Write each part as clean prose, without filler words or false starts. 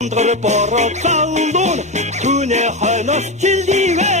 Андгар бороо залуун түүний хойноос жиливэ.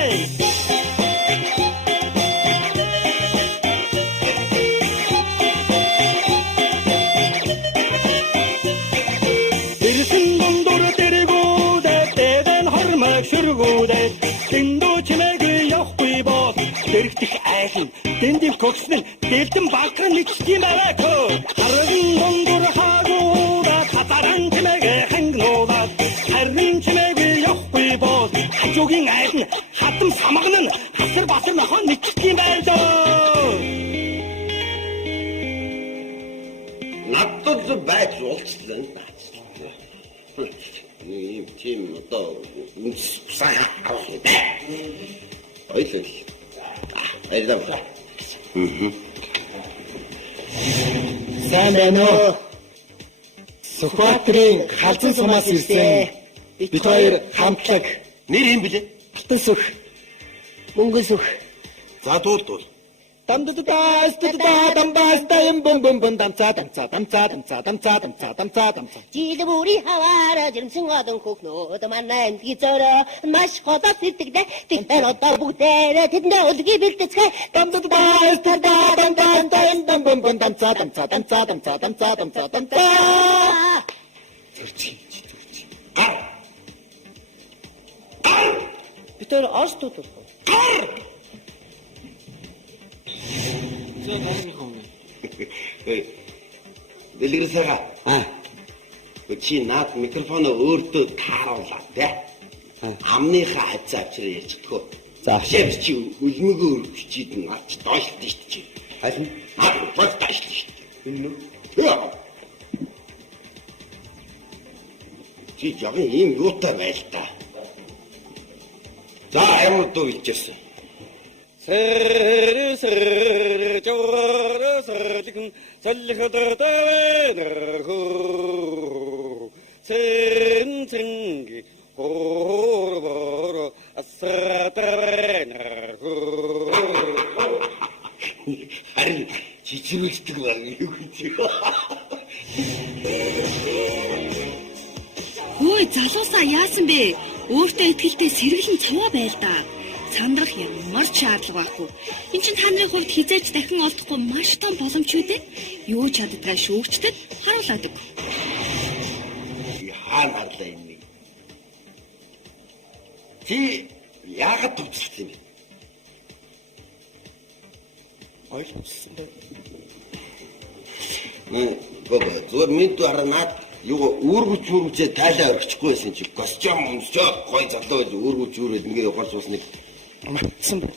Ирсэн дундуур дэргүүдээ дэдэн хормог шүргүүдээ дэндүү чимээгүй явахгүй бол дэрэгдэх айлн дэндим кокснэр дэлдэн багран нэгчтийм байваа. Харин дундуур хаагуудаа татаран чимээгээ хангнуудаад харин чимээгүй явахгүй бол хажуугийн айлн хатам самган нь хасар басар нохоо нэгчтийм байлаа. Надад байж уулзлаа. Ийм тийм одоо сайн авах юм бэ. Ойлоо. Баярлалаа. Сайн байна уу? Сүхбаатарын халзан сумаас ирсэн. Бид хоёр хамтлаг. Нэр юм блэ? Алтан сүх. Мөнгөн сүх. За дуул. Дамдадаас дамбаас дэм бум бум бум дамцаа. Жил бүрий хаваараа жирэмсэн одон хөхнөөд манай эндгий зөрөө маш годоо сэтгэдэ тэгтэр одоо бүгдээрээ тэдний үлгий бэлтгэцгээ дамдадаас дэм бум бум дамцаа. бид хоёр орс дуудав. Дэлгэрсэга. Чи наад микрофоноо өөртөө тааруулаа тий. Амныхаа хацаа авчраа ярьчихдгөө. За авшаа чи үлмөгөө өргөчид нь авч доошлоо шүү дээ чи. Харин наад бас доошлоо шүү дээ. Энэ үү? Чи яг ийм юутай байл та. За ямар дуу хэлчихсэн. Харин чичрүүлдэг баг юу гэж. Хөөе залуусаа яасан бэ? Өөртөө ихтэй сэргэлэн цаваа байл да. Сандрах ямар ч шаардлага байхгүй. Энд чинь та нарын хувьд хизээч дахин олдохгүй маш том боломж үү дээ. Юу ч чаддгаа шүүгчдэд харуулдаг. Хаана харлаа юм бэ? Чи яагаад төвчлөлт юм бэ? ойлгомжтой байна. Бaba зүгээр минь дуарнаад юу үүргүүчээ тайлаа өргөчихгүй байсан чи костюм өмсчөө гой залуу байж үүргүүчүүрээд ингээ явахаар суусны Амтсан байна.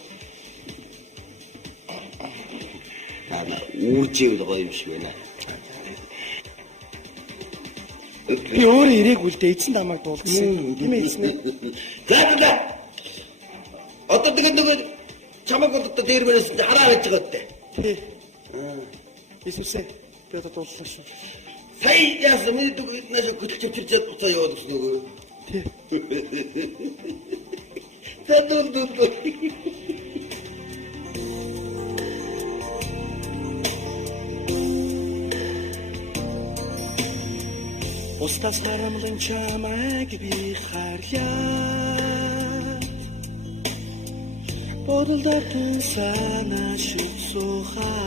үүрчээвэл гоё юм шиг байна. Би өөрөө ирээгүй л дээ эзэн намайг дуулсан. Тийм ээ эзэн. За. Одоо тэгээд чамаг одоо дээр мөрөөс хараа байж байгаа дээ. Тий. Эсвэсээ би одоо дуулсан шүү. Сая яасан миний дүүг нааш хөдөлж чичээд уцаа яваад гэсэн үг. Тий. Тэдүү. Устас харамлан чамайг би харлаа. Бодолдортон санаа шүсухаа.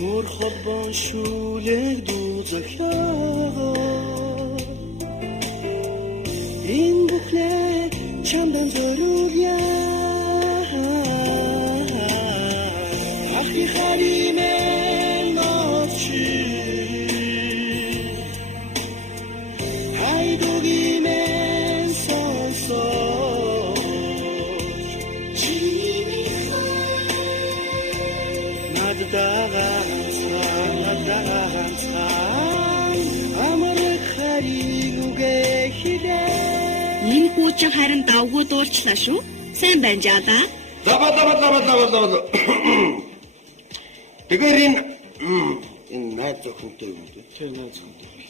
Мөр холбон шүлэг дузахяа. Энэ бүхнээ чамдан зориулъя. Ахи харимэн ночи. Хайдугимэн сонсож. Наддаган амар харин үгээ хэлээ. Энэ хүүчин харин давгүй дуулчлаа шүү. Сайн байна жаалаа. Зава. Тэгэхээр энэ найз зөвхөнтэй юм дээ. Тэр найз зөвхөнтэй.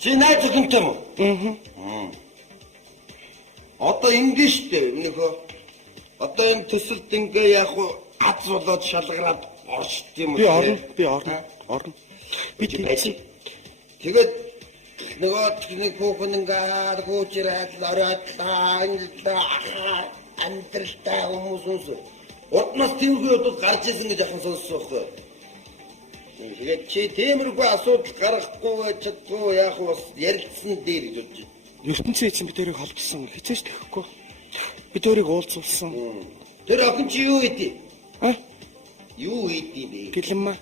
Чи найз зөвхөнтэй юм уу? Одоо ингэ штэ өнөхөө. Одоо энэ төсөлд ингээ яг аз болоод шалгараад оршд юм уу? Би орно. Би тэгсэн. Тэгээд нөгөө техник хүүхэн ингээд гүйцэрээд ороодлаа амьдралтай хүмүүс урднаас тиймэрхүү удаа гарч ирсэн гэж ахын сонсох байхгүй. Тэгээд чи тиймэрхүү асуудал гаргахгүй чадгүй яах вэ? Ярилцсан дээр гэж бодож байна. ертөнцийн эзэн бид хоёрыг холдсон. Хизээч тэхгүй. Бид хоёрыг уулзуулсан. Тэр охин чи юу хийдий? А? Юу хийдий бэ? Гэлэнмаа.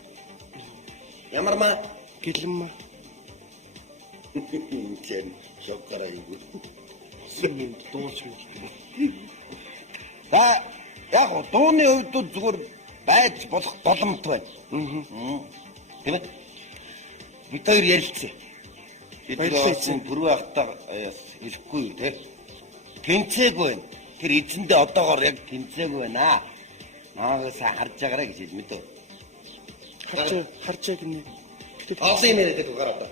Ямар маа? Гэлэнмаа. Чэн шоккараа юу? Сэмэн дууч юм. За яг дууны хувьд зүгээр байж болох боломж байна. Тийм ээ. Бид хоёр ярилцсан. Баярлалаа. Түрүү ахтаа хэлэхгүй тий. Тэнцээгүй байна. Тэр эзэндээ одоогоор яг тэнцээгүй байна. Наагасаа харж байгаарай гэж хэлмэ дөө. Харж гинэ. Олон юм яриад байгаа.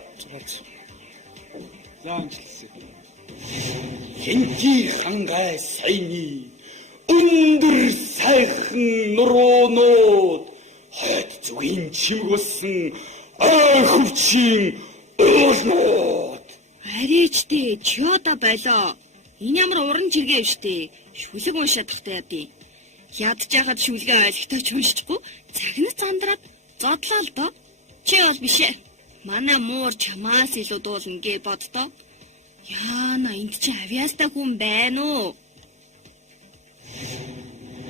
За амжилтсан. Хинжи хангай саяны өндөр сайхан нуруунууд хойд зүгийн чимгүүлсэн ой хөвчийн уулнууд. Арийчтэй чиода болоо. Энэ ямар уран жиргээ вштэй. Шүлэг уншаад тахтай ядий. Ядж яхад шүлгээ ойлгохтой ч уншчихгүй. Цагнаас зандраад зодлоо л доо. Чи бол биш ээ. Манай муур чамаас илүү дуулна гэж боддоо. Яана энд чи авьяастай хүн байна уу?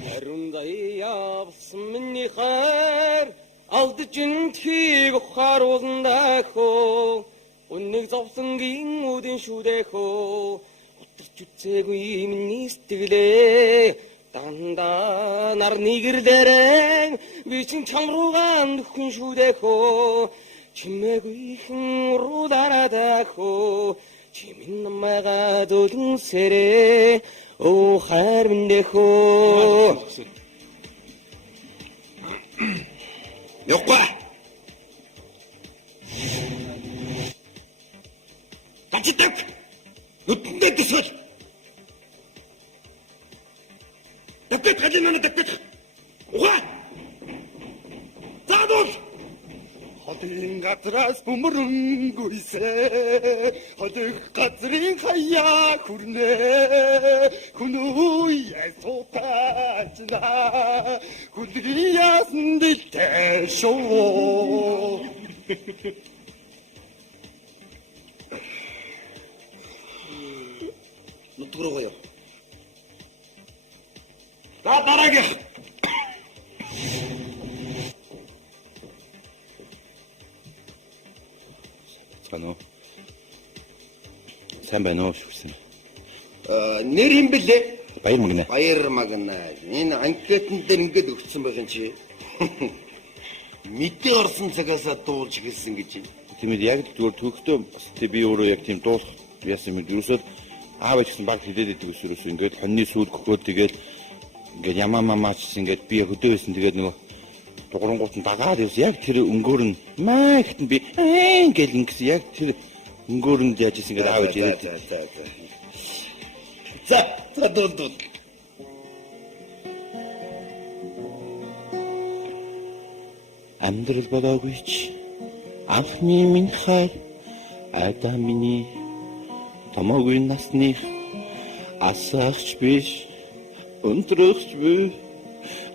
Харундаа явсан миний хайр алдж интхийг харуулна дахөө. Үнэг зовсонгийн үдин шүдэхөө. Утарч үцээгүй миний сэтгэлээ. Дандаа нар нэгэрлэрэн бичин чам руугаа нөхөн шүдэхөө. Чимээгүй хэн руу дараадахөө. Чимэн намайгаа дөлөн сэрээ. Оо хайр миндэхөө. Явахгүй. Гачдаг. Нүдэндээ төсөөл. Дагтад галинаа дагтад. Ухаа. Заадуул. Хотын газраас бөмбөрөнгүйсэ. Хотын газрын хаяа хүрнэ. Хүн үе сутаачна. Хүлгийн ясан дэлтэй шоу. Нүдгөрөө гоё. За дараагийн. Цаано. Сайн байна уу шүрсэн. Нэр юм бэлээ? Баяр магнаа. Баяр магнаа. Энэ анкетэн дээр ингэж өгсөн байх юм чи. Мэдээ орсон цагаасаа дуулж гэлсэн гэж юм. Тиймээд яг зүгээр төгтөө бас тий би өөрөө яг тийм дуулах яасан юм ерөөсөө аав ээжсэн баг хилээд идэг ус ингээд хоньны сүйд гөхөөд тэгээд ингээд ямаа мамаач ингээд би хөдөө байсан тэгээд нөгөө дугрангууд нь дагаад явсан яг тэр өнгөөр нь маа ихтэн би ингээд ингэсэн яг тэр өнгөөр нь яаж исэн ингээд аав ээж яриад За дуу. амьдрал болоогүйч анхны минь хайр айда миний томоогүй насных асаагч биш өнтрөгч би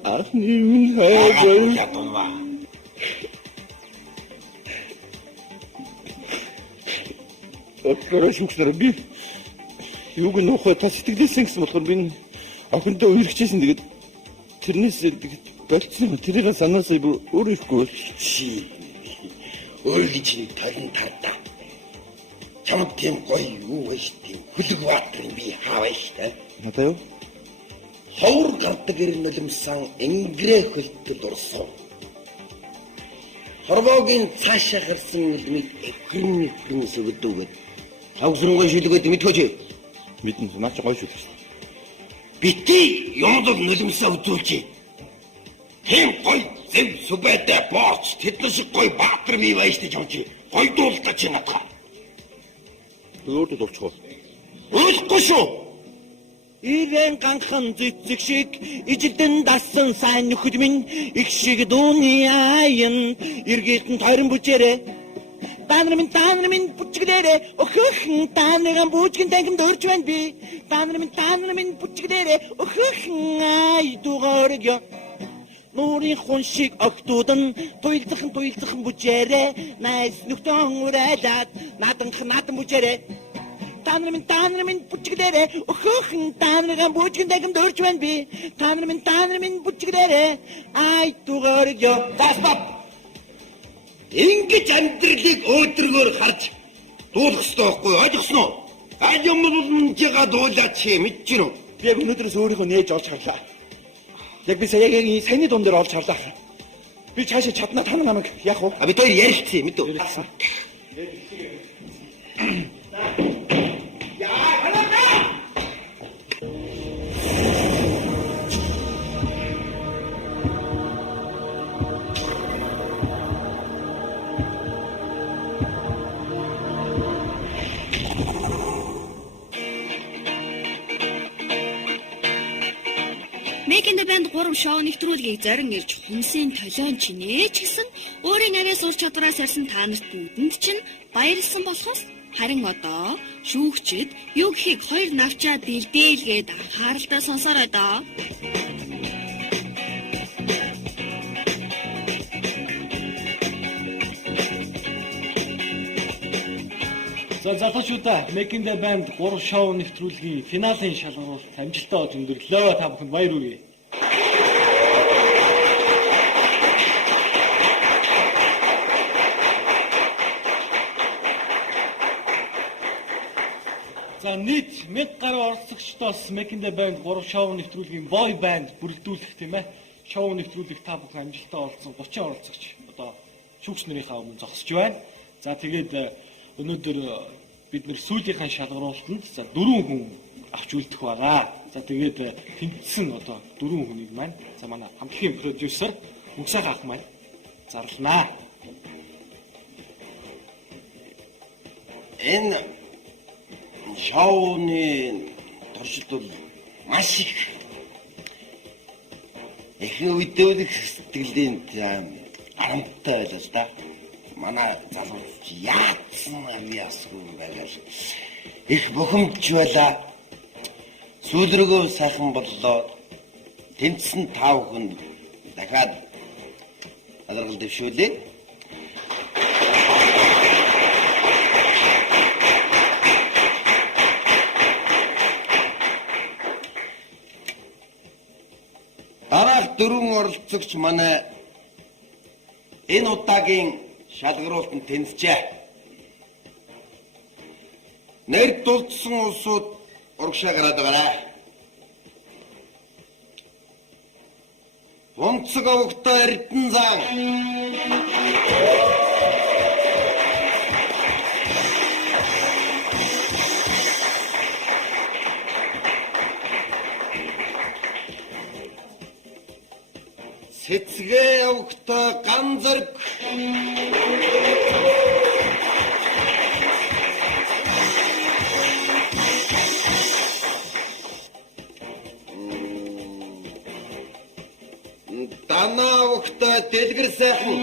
анхны минь хайр Ятонва. Өглөө шүксээр би юуг нөхөө та сэтгэлээсэн гэсэн болохоор би охиндоо үерхчихсэн тэгээд тэрнээс тэгээд болцсон тэрийг санаасаа бүр өөрөө ихгүй Чи өөрийн чинь талан тартаа. Чамд тийм гоё юу байж тийм хөлөг баатрын би хааваа штэ. надаа юу Ховор гардаг гэр нулимсан ингрээ хөлтөд урсан. Хорвоогийн цаашаа гарсан үлмийг эвгэрэн сүгдүүгээд тавсрангой шилгээд мэдхөөч. мэдэн наач гоё шүү дээ Бити юмд нулимсаа үзүүлчих. Тийм гоё зэв сүбэдэ бооч тэдэн шиг гоё баатар бий байж гэж юм чи. Гоё дуулдаа чи надаа. өөртөө дурчих уу Өөхгүй шүү. Ирэн ганхан зэцэг шиг ижилдэн дасан сайн нөхөд минь их шиг дууны аян эргэтэн тойрон бүжээрээ Та нар минь бүжиглээрээ өхөөхөн та нарын бүжгийн тангимд өрж байна би. Та нар минь бүжиглээрээ өхөөхөн ай дугааргё. Нуурын хүн шиг октоодон туйлдхан бүжээрээ найс нүхтэн урайлаад надан бүжээрээ. Та нар минь бүжиглээрээ өхөөхөн та нарын бүжгийн тангимд өрж байна би. Та нар минь бүжиглээрээ ай дугааргё. Даспап. Ингэж амьдралыг өөдрөгөөр харж дуулах ёстой байхгүй ойлгосноо? Аль юм бол мунжига дуулаач мэдэж гинөө. Би яг өнөөдрөөс өөрийгөө нээж олж харлаа. Яг би сая яг энэ саяны дуун дээр олж харлаа. Би цаашаа чадна та намайг яах вэ? А бид хоёр ярилцъя мэдв. Making the Band 3 шоу нэвтрүүлгийг зарим ирж хүнсийн толион чинээч гэсэн өөрийн ариас ур чадвараас ирсэн та нарт бүгдэнд чинь баярлсан болохоос харин одоо шүүгчд юу гэхийг хоёр навчаа дэлдээлгээд анхааралтай сонсорой доо. За залуучуудаа Making the Band 3 шоу нэвтрүүлгийн финалийн шалгуулалт амжилттай болж өндөрлөө. Та бүхэнд баяр хүргэе. За нийт 1000 гаруй оролцогчдоос Making the Band 3 шоу нэвтрүүлгийн boy band бүрэлдүүлэх тийм ээ. Шоу нэвтрүүлэх та бүхэн амжилттай оролцсон 30 оролцогч одоо шүүгч нарынхаа өмнө зогсож байна. За тэгээд өнөөдөр бид нэр сүүлийнхаа шалгаруулалтанд за 4 хүн авч үлдэх байгаа. За тэгээд тэнцсэн одоо 4 хүнийг маань за манай хамтлагийн продюсер Мөнхсайх ах маань зарланаа. Энэ шоуны туршилт бол маш их үдээлэх сэтгэлийн харамттай байлаа л да. Манай залууч яатсан амиасгүй байгаад их бухимдж байла. Сүүлрэгөө сайхан боллоо. Тэнцсэн 5 хүн дахиад аларгал дэвшүүлээ. Дараах 4 оролцогч манай энэ удаагийн шалгаруулалтанд тэнцжээ. Нэр дулдсан улсууд урагшаа гараад байгаарай. Онцгой овогтой Эрдэнэ зан. Сэцгээ овогтой Ганзарг. Данаа овогтой Дэлгэр сайхан.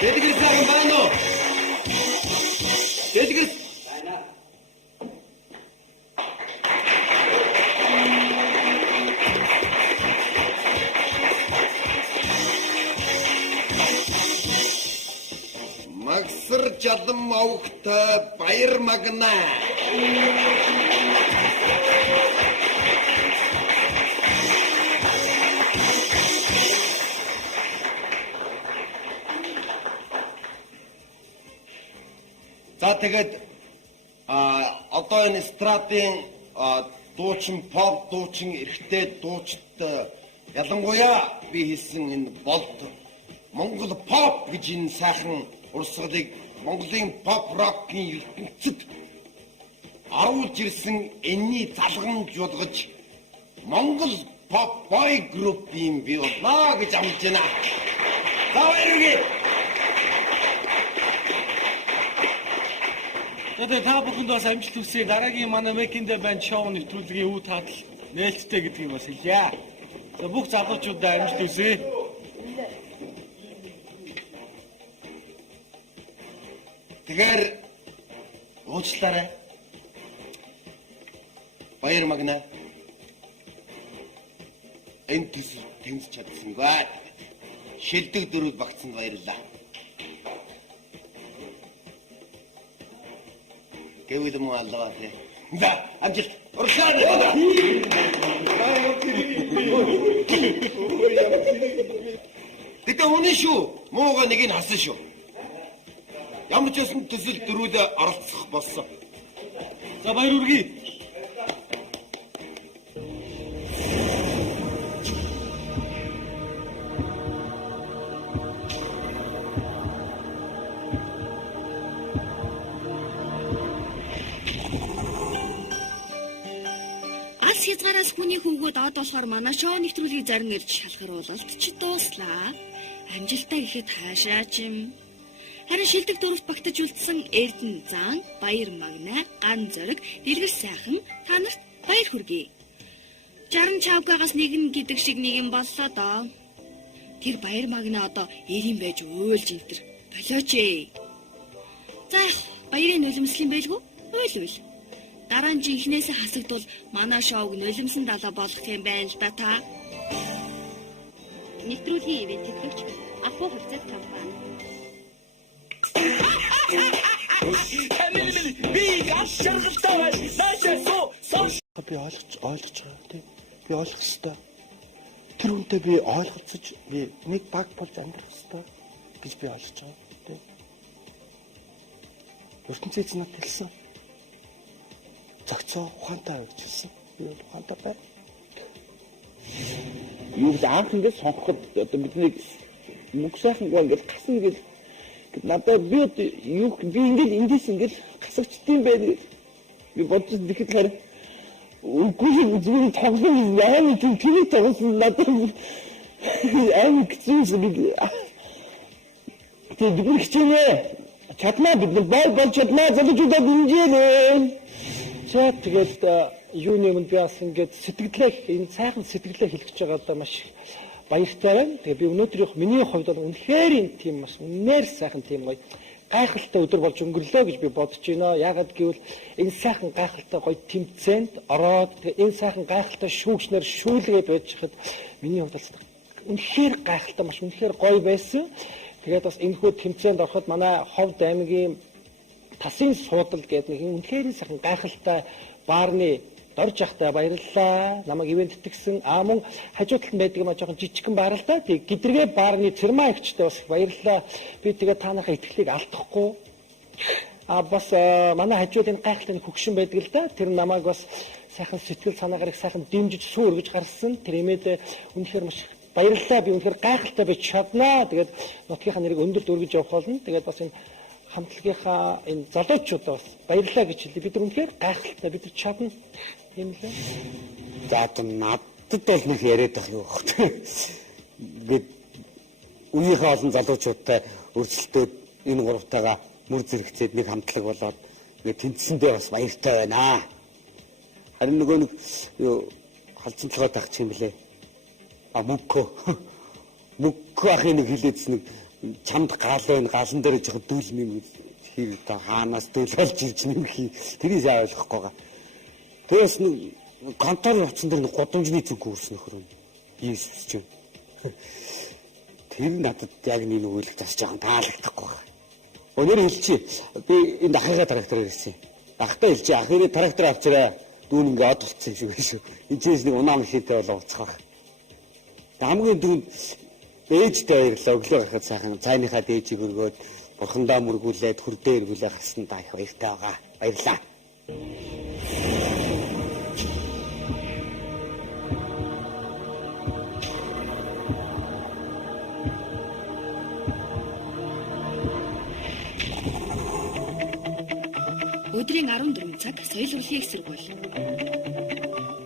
Дэлгэр сайхан байна уу? Дэлгэр Магсар жадам овогтой Баяр Магна. За тэгээд одоо энэ стратын дуучин pop дуучин эрэгтэй дуучид ялангуяа би хэлсэн энэ болд Монгол pop гэж энэ сайхан урсгалыг Монголын pop rock-ийн ертөнцид оруулж ирсэн энэний залгамж болгож Монгол pop boy group-ийн бий боллоо гэж амлаж байна. Баяргий. Тэгээд та бүхэнд бас амжилт хүсье. Дараагийн манай Making the Band шоу нэвтрүүлгийн үе таатал нээлттэй гэдгийг бас хэлье. За бүх залуучуудаа амжилт хүсье. Тэгэхээр уучлаарай. Баяр магна. Энэ төсөл тэнцэж чадсангүй. Шилдэг дөрөв багцсанд баярлалаа. Гэвэл мөн алгаа тий. За, амжилт. Урлаа. Гэтэ үнэн шүү. Мууга нэг нь хасан шүү. Ямар ч байсан төсөл дөрүүлээ оролцох болсон. За баяр үргэе. Алс хязгаараас хүний хөвгүүд од болохоор манай шоу нэвтрүүлгийг зарим ирж шалгаруулалт ч дууслаа. Амжилтаа гэхэд хаашаа ч юм. Харин шилдэг дөрөвт багтаж үлдсэн Эрдэнэ Зан, Баяр Магна, Ган Зориг, Дэргэл сайхан та нарт баяр хүргэе. 60 чавкагаас нэг нь гэдэг шиг нэг юм боллоо доо. Тэр Баяр Магна одоо эрийн байж өөлж интер. Болооч ээ. За, баярын нулимслын байлгүй? Уйл. Дараа нь жинхнээсээ хасагдвал манай шоуг нулимсан далаа болгох юм байна л да та. Нэвтрүүлгийн ивент төлөвч Ахуу хувьцаат компани. Би гаш шаргалтай байна. Наашаа Би ойлгож байгаа тийм. Би ойлгох ёстой. Тэр үнтэй би ойлголцож би нэг баг болж амьдрах ёстой гэж би ойлгож байгаа тийм. ертөнцийн эзэн надад хэлсэн. Зохицоо ухаантай гэж хэлсэн. Би ухаантай бай. Юу гэж анх ингээд сонгоход одоо бидний мөнгө сайхан гоо ингээд гасна гэж надад би ингээд эндээс ингээд гасагчдсан байх гэж би бодож ихэд хараа үгүй зүгээр тоглоом яа тийм тийм тоглосон надад аим гэсэн би тэгээд хичээнэ чадмаа бид бол чадмаа залуучуудад дэмжээрэй. За тэгээд юуны өмнө би бас ингээд сэтгэлээ энэ сайхан сэтгэлээ хэлчихэж байгаадаа маш баяртай байна. Тэгээ би өнөөдрийнх миний хувьд бол үнэхээр тийм маш үнээр сайхан тийм гоё гайхалтай өдөр болж өнгөрлөө гэж би бодож байна. Яагаад гэвэл энэ сайхан гайхалтай гоё тэмцээнд ороод тэгээ энэ сайхан гайхалтай шүүгчнэр шүүлгээд байж хад миний хувьд бол үнэхээр гайхалтай маш үнэхээр гоё байсан. Тэгээд бас энэхүү тэмцээнд ороход манай Ховд аймгийн тасын суудал гэдэг нэг үнэхээр сайхан гайхалтай баарны дорж ахтай баярлалаа. Намайг ивент итгэсэн мөн хажуу талд байдаг юм жоохон жижигхэн баар л да. Тэг гидрэгэ баарны цэрмаа эгчтэй бас баярлалаа. Би тэгээ та нараа итгэлийг алдахгүй. Бас манай хажууд энэ гайхалтай хөгшин байдаг л да. Тэр намайг бас сайхан сэтгэл санаагаар их сайхан дэмжиж сүү өргөж гарсан. Тэр имээд үнэхээр маш баярлалаа. Би үнэхээр гайхалтай байж чаднаа. Тэгээд нутгийнхаа нэрийг өндөрт өргөж явах болно. Тэгээд бас энэ хамтлагийнхаа энэ залуучуудаа бас баярлалаа гэж хэлээ. Бид үнэхээр гайхалтай бид чадна. Юм лээ. За надад бол нэг яриад байх юу вэ? Гэт үеийнхээ олон залуучуудтай өрсөлдөөд энэ гуравтайгаа мөр зэрэгцээд нэг хамтлаг болоод нэг тэнцсэндээ бас баяртай байна. Харин нөгөө нэг халдсан толгой тагч юм блэ? Мөнгө ахын нэг хилээдс нэг чамд гал байна, галан дээр жоохон дүүл нэм хий та хаанаас дүүлэлж ирж нэмхий. Тэрийг яа ойлгохгүй байгаа. Тэрс нэг конторын утсан дээр нэг гудамжны зүг үүрсэн нөхөр юм. Иесвс ч юм. Тэр надад яг нэг үйлдэл засаж байгаа таалагдахгүй байна. Өнөр хэлчихье. Би энэ ахыгаа трактороор ирсэн. Ахтай хэлчихье. Ахыг трактор авчираа. Дүүн ингээ од болцсон юм шиг байна шүү. Энд чинь нэг унаа машинтай болоо уцах байх. Хамгийн дүүнд ээжтэй баярлаа. Өглөө гарахад сайхан цайныхаа дээжийг өргөөд бурхандаа мөргүүлээд хүрдээ эргүүлээ гасан та их баяртай байгаа. Баярлаа. Өдрийн 14 цаг соёл урлагийн их сургууль.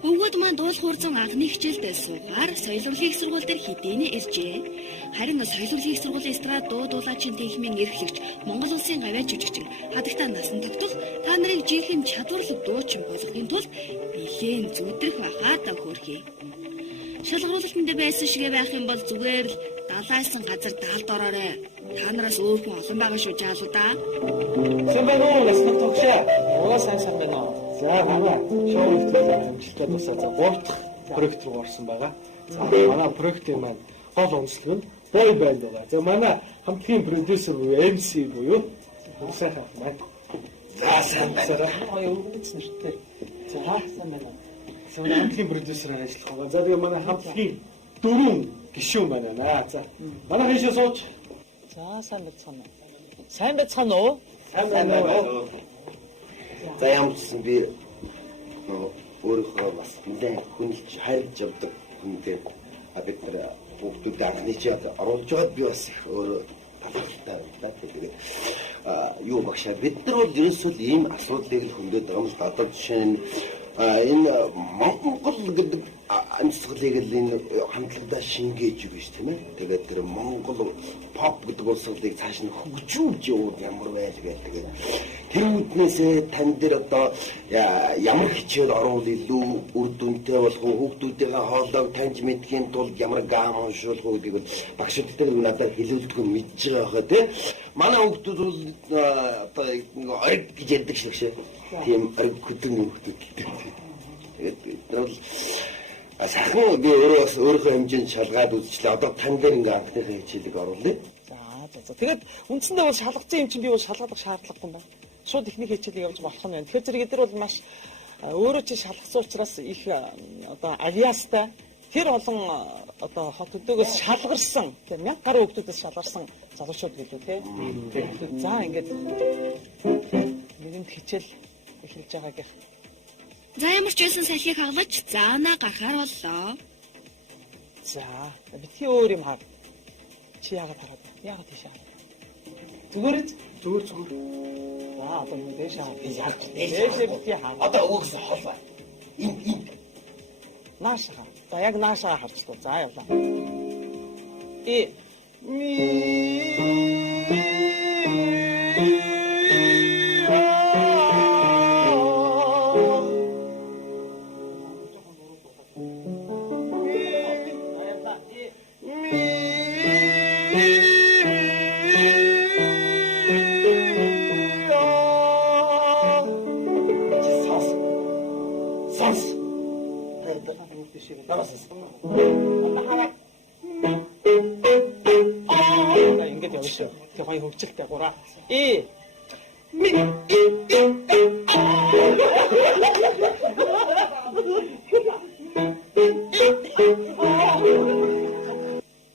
Өвгөд маань дуул хуурзан анхны хичээлдээ суугаар соёл урлагийн их сургууль дээр хэдийнэ иржээ. Харин соёл урлагийн их сургуулийн эстрад дуулаачийн техникийн эрхлэгч Монгол улсын гавьяа жүжигчин хадагтаа насан тогтох та нарыг жинхэнэ чадварлаг дуучин болгохын тулд биеийн зүудрэх байхаа та хөөрхий. Шалгаруулалтанд байсан шигэ байх юм бол зүгээр л далайсан газар даалд ороорой. Та нараас өөр хүн олон байгаа шүү жаалуудаа. Сайн байна уу? Наснаг тогшаа. Угаа сайн байна уу? За манай шоу ихтэй амжилттай тусаа за 3 дахь проект руу орсон байгаа. За манай проектын маань гол онцлог нь бой банд байгаа. За манай хамтлагийн продюсер буюу MC буюу сайхан маань. За сайн байна. Ой өвгөцсөн шүү дээ. За сайн байна. Сайн хамтлагийн продюсераар ажиллах байгаа. За тэгээ манай хамтлагийн 4 гишүүн байна. За манай гишүү сууч. За сайн байцгаана. Сайн байцгаана уу? Сайн байна уу? За ямарчсан би өөрөө бас нэлээд хүнлж хайрлж явдаг хүнтэй бид нар бүгд анхны жаад оруулж байгаад би бас их өөрөө талархалтай байна. Тэгээд юу багшаа бид нар бол ерөөсөө ийм асуудлыг л хөндөд байгаа юм л одоо жишээ нь энэ Монгол гэдэг амьсгалыг л энэ хамтлагадаа шингээж өгнө шүү тийм ээ. Тэгээд тэр Монгол pop гэдэг улсуудыг цааш нь хөгжүүлж явуул ямар байл гэх тэгээд тэр үднээсээ тань дээр одоо ямар хичээл оруул илүү үр дүнтэй болох уу хүүхдүүдийн хоолойг таньж мэдхийн тулд ямар гам уншуулах уу гэдэг багшдтай надад хэлүүлдэг нь мэдж байгаа хаа тийм. Манай хүүхдүүд бол одоо нэг ориг гэж ярьдаг шээ. Тийм ориг хөдөлгөөний хүүхдүүд гэдэг. Тэгээд бол сайхан би өөрөө бас өөрийнхөө хэмжээнд шалгаад үзчихлээ. Одоо тань дээр ингээ анхныхаа хичээлийг оруулъя. За. Тэгээд үндсэндээ бол шалгацсан юм чинь би бол шалгадаг шаардлагагүй юм байна. Шууд ихний хичээлийг явуулж болох нь байна. Тэгэхээр зэрэг эдгээр бол маш өөрөө чи шалгасан учраас их одоо авиастай тэр олон одоо хот төдөөгөөс шалгарсан тийм 1000 гаруй хүүхдүүдээс шалгарсан залуучууд гэлээ тийм. За ингээд нэгэнт хичээл эхэлж байгаа гэх. За ямар ч байсан салхийг хаглаж заанаа гарахаар боллоо. За битгий өөр юм хаа. Чи яагаад хараад? Яагаад тийш аа? Зүгээр. За одоо юу дэш аа? Яг дэш битгий хаа. Одоо өгсөн хол бай. Энд Наашаа. За яг наашаа харчихлаа. За явлаа. Ингээд явж шүү. Тэг гоё хөвчлөлтэй гураа.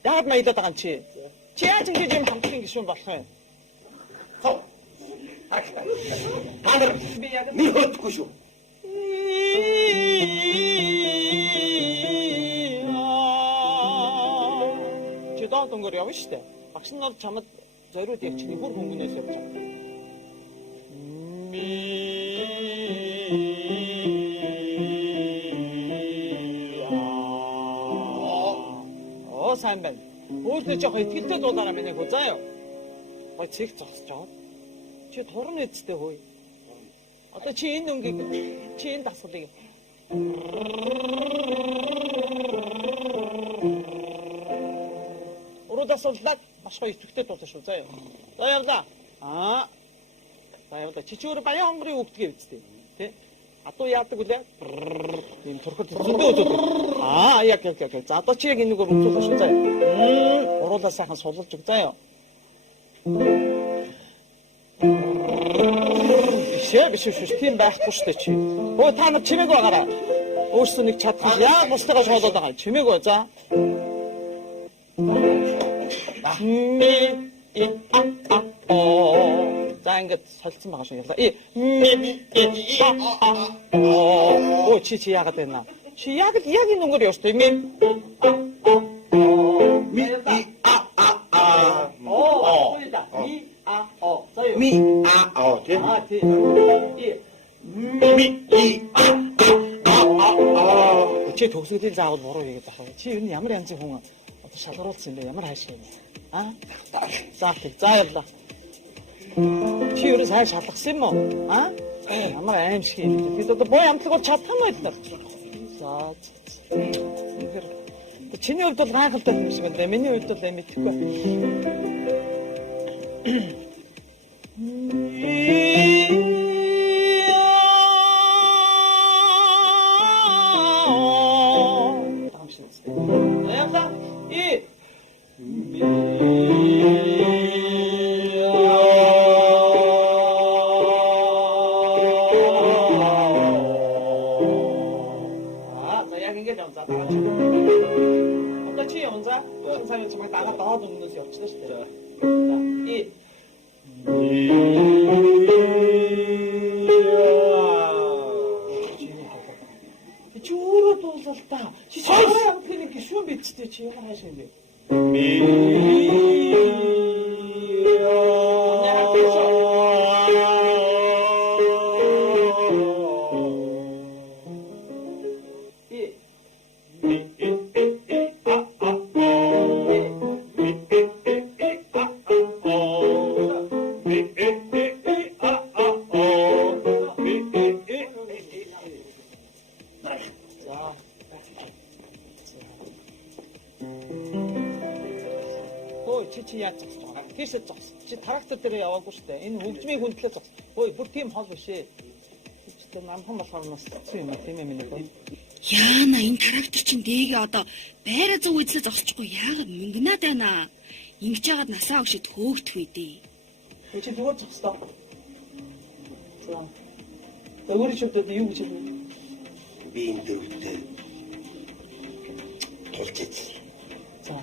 Яагаад маягдаад байгаа юм чи? Чи яаж ингэж юм хамтлагийн гишүүн болох юм? та нар нэг хөдөлгөө шүү. Чи доод өнгөөр явна шүү дээ. Багш нь бол чамд зориуд яг чиний бүр хөнгөнөөс явж байгаа. Сайн байна. Өөртөө жоох ихтэй дуулаараа миний хөө заа юу. Гой цэг зогсож байгаа. Чи турн эцтэй хөөе. Одоо чи энэ өнгийг чи энэ дасгалыг уруудасуулаад маш гоё ихтэй дуулсан шүү заа юу. За явлаа. За явлаа. Чи өөр баян хонгорын үгдгээ үсттэй. Тэ? Адуу яадаг үлээ. Ийм турхад зөндөө өдөө. Яг. За одоо чи яг энийг өргөжүүлж шүү заа. Уруулаа сайхан сулж өг заа юу. Биш тийм байхгүй шүү дээ чи. Өө та нар чимээг байгаараа. Өөрсдөө нэг чадах яа бустайгаа шоолоод байгаа. Чимээг бай за. За ингээд солилцсон байгаа шүү явлаа. Оо чи яагаад байна? Чи яг энэ өнгөөр явж тээ. Чи төгсгөлийн заавал буруу хийгээд байна. Чи ер нь ямар янзын хүн одоо шалгаруулсан юм бэ? Ямар хайш юм бэ? За явлаа. Чи ерөөс хайш шалгасан юм уу? Ямар аимшиг юм. Бид одоо бой амтлаг бол чадах юм байл. За. Чиний хувьд бол гайхалтай юм шиг байна. Миний хувьд бол мэдхгүй. Чи трактор дээр яваагүй шүү дээ. Энэ хөгжмийн хүндлээ зогс. Ой, бүр тийм хол биш ээ. Чи намхан болохоор нас хэцүү юм а тийм ээ миний боо. Яана энэ трактор чинь дэгээ одоо байраа зөв үзлээ зогсчихгүй яагаад мөнгнаад байна аа. Ингэж яагаад насаа өгшөд хөөгдөх үү дээ. Чи зүгээр зогслоо. За. Өөрийн шүлдэд юу гэж хэлнэ? Би энэ дөрөвтэй тулж идсэн. За.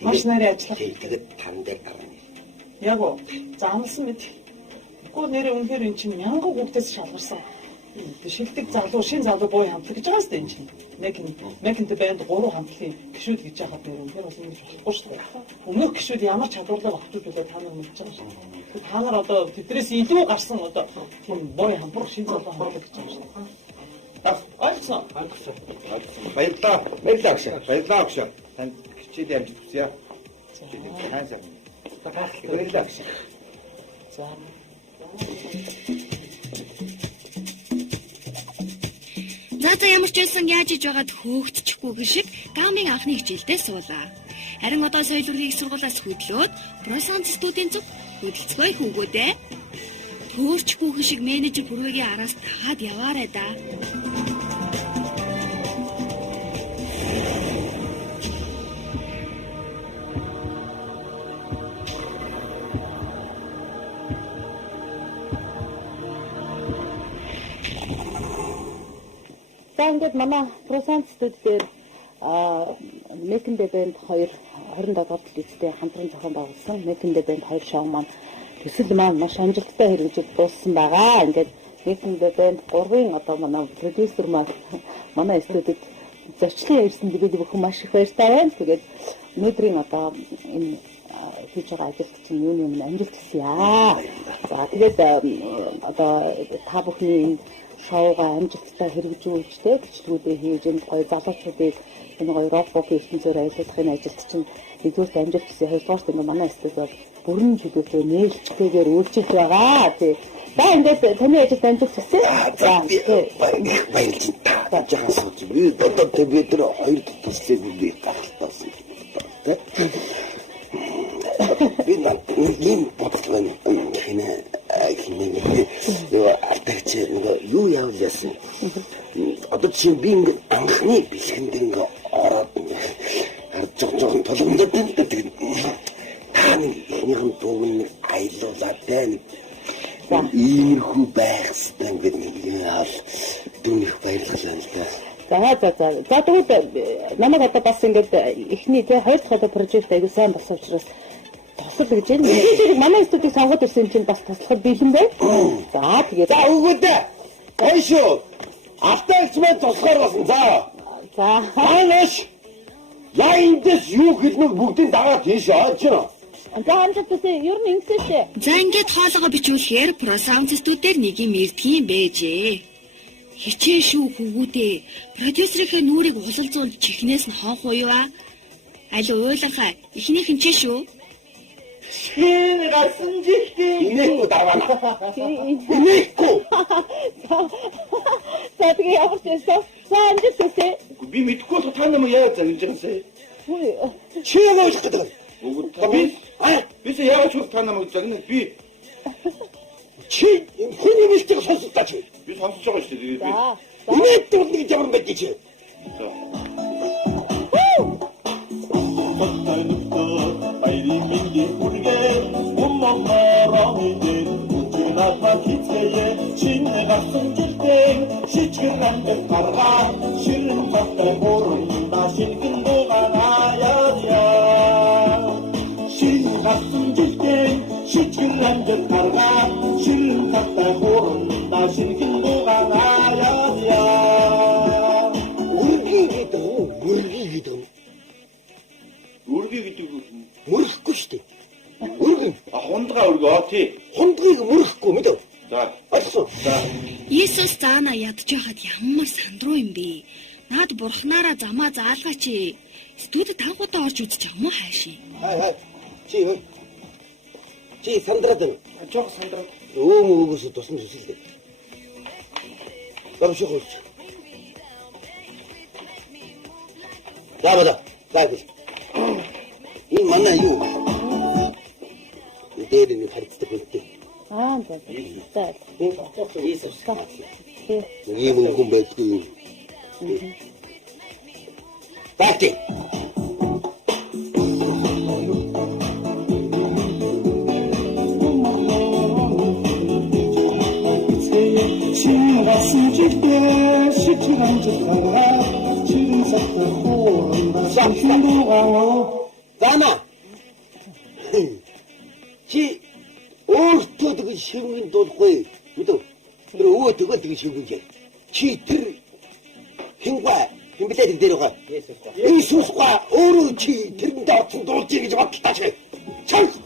Маш нарийн ажиллах. Тэгээд тань дээр гарна. Яг уу. За амлсан мэт. Гүү нэрээ үнэхээр эн чинь мянган хүүхдээс шалгарсан. Шилдэг залуу, шин залуу боо хамтлаг гэж байгаа сте эн чинь. Мекэнтэй банд 3 хамтлагийн гişүүд гэж яхад нэр үнэхээр бол ингэж болохгүй шүү дээ. Өмнөх гişүүд ямар чадварлаг авчруулдаг та нар мэдж байгаа шүү дээ. Та нар одоо тэдрээс илүү гарсан одоо тийм боо хамтрах шин залуу хамтлаг гэж байгаа шүү дээ. Ойлцсон. Баярлалаа. Баярлалаа агш. Баярлалаа агш. Танд хичээл ямж хүсье. Хайсаа. Баярлалаа агш. За. За ямар ч байсан яаж иж байгаад хөөгдчихгүй шиг гамын анхны хичээлдээ суулаа. Харин одоо соёл урлагийн сургуулиас хөдлөөд Бросанц студийн зүг хөдөлцгөө хүүгүүдээ төөрчгүй шиг менежер бүрвэгийн араас дагаад яваарай да. За ингээд манай Бросанц студиэр Мекэндэ бэнд 27 дахь жилдээ хамтран зохион байгуулсан Мекэндэ бэнд 2 шоу маань төсөл маань маш амжилттай хэрэгжиж дууссан байгаа. Ингээд Мекэндэ бэнд 3-ын одоо манай продюсер маань манай студид зочлон ирсэн гэдэг бүхэн маш их баяртай байна. Тэгээд өнөөдрийн одоо энэ хийж байгаа ажилт чинь юуны өмнө амжилт хүсье. За тэгээд одоо та бүхний энэ шоугаа амжилттай хэрэгжүүлж бичлэгүүдээ хийж энэ гоё залуучуудыг энэ гоё рок-ийн ертөнцөөр аялуулахын ажилд чинь нэгдүгээр амжилт хүсье. Хоёрдугаар нь манай студид бол бүрэн чөлөөтэй нээлттэйгээр үйлчилж байгаа. Тий. За ингээд таны ажилд амжилт хүсье. За баярлж та жахан сууж би одоо бид нар хоёр төслийг би гахалтаасан. Би нэг юм бодлоо хинэ алтагч юу яавал яасан. Одоо чинь би ингээд анхны бэлгэнд ингээд ороод харж жоохон толгомдод байна гэдэг. Та нэг ихнийхэн дууг нэг аялуулаад байна. Иймэрхүү байх хэрэгтэй гэдэг нэг юм аа дүнх баярлалаа л да. За тэгвэл намайг одоо бас ингээд эхний тий хоёр дахь одоо прожект аягүй сайн болсон учраас тосол гэж байна. Тэгэхээр манай студийг сонгоод ирсэн чинь бас туслахад бэлэн байна. За тэгээд за өгөөдөө. Гоё шүү. Алтайч маань туслахаар болсон. За хаанаш яиндээс юу хэлнэ бүгдийг дагаад тийш очно. За амжилттай ер нь ингэсэшээ. За ингээд хоолойгоо бичүүлэхээр Бросанц студиэр нэг юм ирдгийм бэжээ. Хичээ шүү хүүгүүдээ. Продюсерийнхээ нүрийг улалзуул чихнээс нь хоох уу юу аа? Аль уйлахаа ихнийх нь ч шүү. Шинэ 갔은 жил땡. 이내고 나와라. 이내고. За тэгээ ямар ч байсан. За амжилт хүсье. Би мэдгүй та намайг яаж загнажсэн. Чи яг ойлгох гэдэг. Бис яаж ч та намайг загнах би Чи хүний мэлтийг сонсож таач. би сонсож байгаа шүү дээ. За. Инээд дурны ямар байд чи. Баярын мэндийг хүргээ уммаарааний үчигнаа хицээе чиний гарсан жилдээ шичгэр амбар гаргаа ширэн цавтай хорунда шингэн дугааяа шиний гарсан жилдээ шичгэр амбар гаргаа ширэн цавтай хорунда шингэн дугааяа Үргий гэдэг. Үргий гэдэг нь Мөрөхгүй шүү дээ. Үргэн. хундгаа өргөө тий. Хундгийг мөрөхгүй мэд. За. Альсуу. За. Иесус заана ядж байхад ямар сандруу юм бэ? Наад бурхнаараа замаа заалгаач. Студ тангуудаа орж үзэж байгаа юм уу хайши? Хай. Чи сандраад байна. Жог сандраа. Өөмөөс тусмж үсэлдэ. Гамшиг хөөч. За. Энэ манай юу? Дээр нэг харцдаг үнтэй. Аа за. Иесус. Ийм хүн байдгүй. Бати. Шинэ гарсан жилдээ шичгэр амжилт гаргаа ширэн цавтай хорунда шингэн дугааяа Зана. Чи өөртөө тэгж шивгэн дуулахгүй. Мэдв. Тэр өвөө тэгэл тэгж шивгэн. Чи тэр хинбэлээд дээр байгаа. Иесус га өөрөө чи тэрэнд орсон дуулжий гэж бодлооч. Чанга.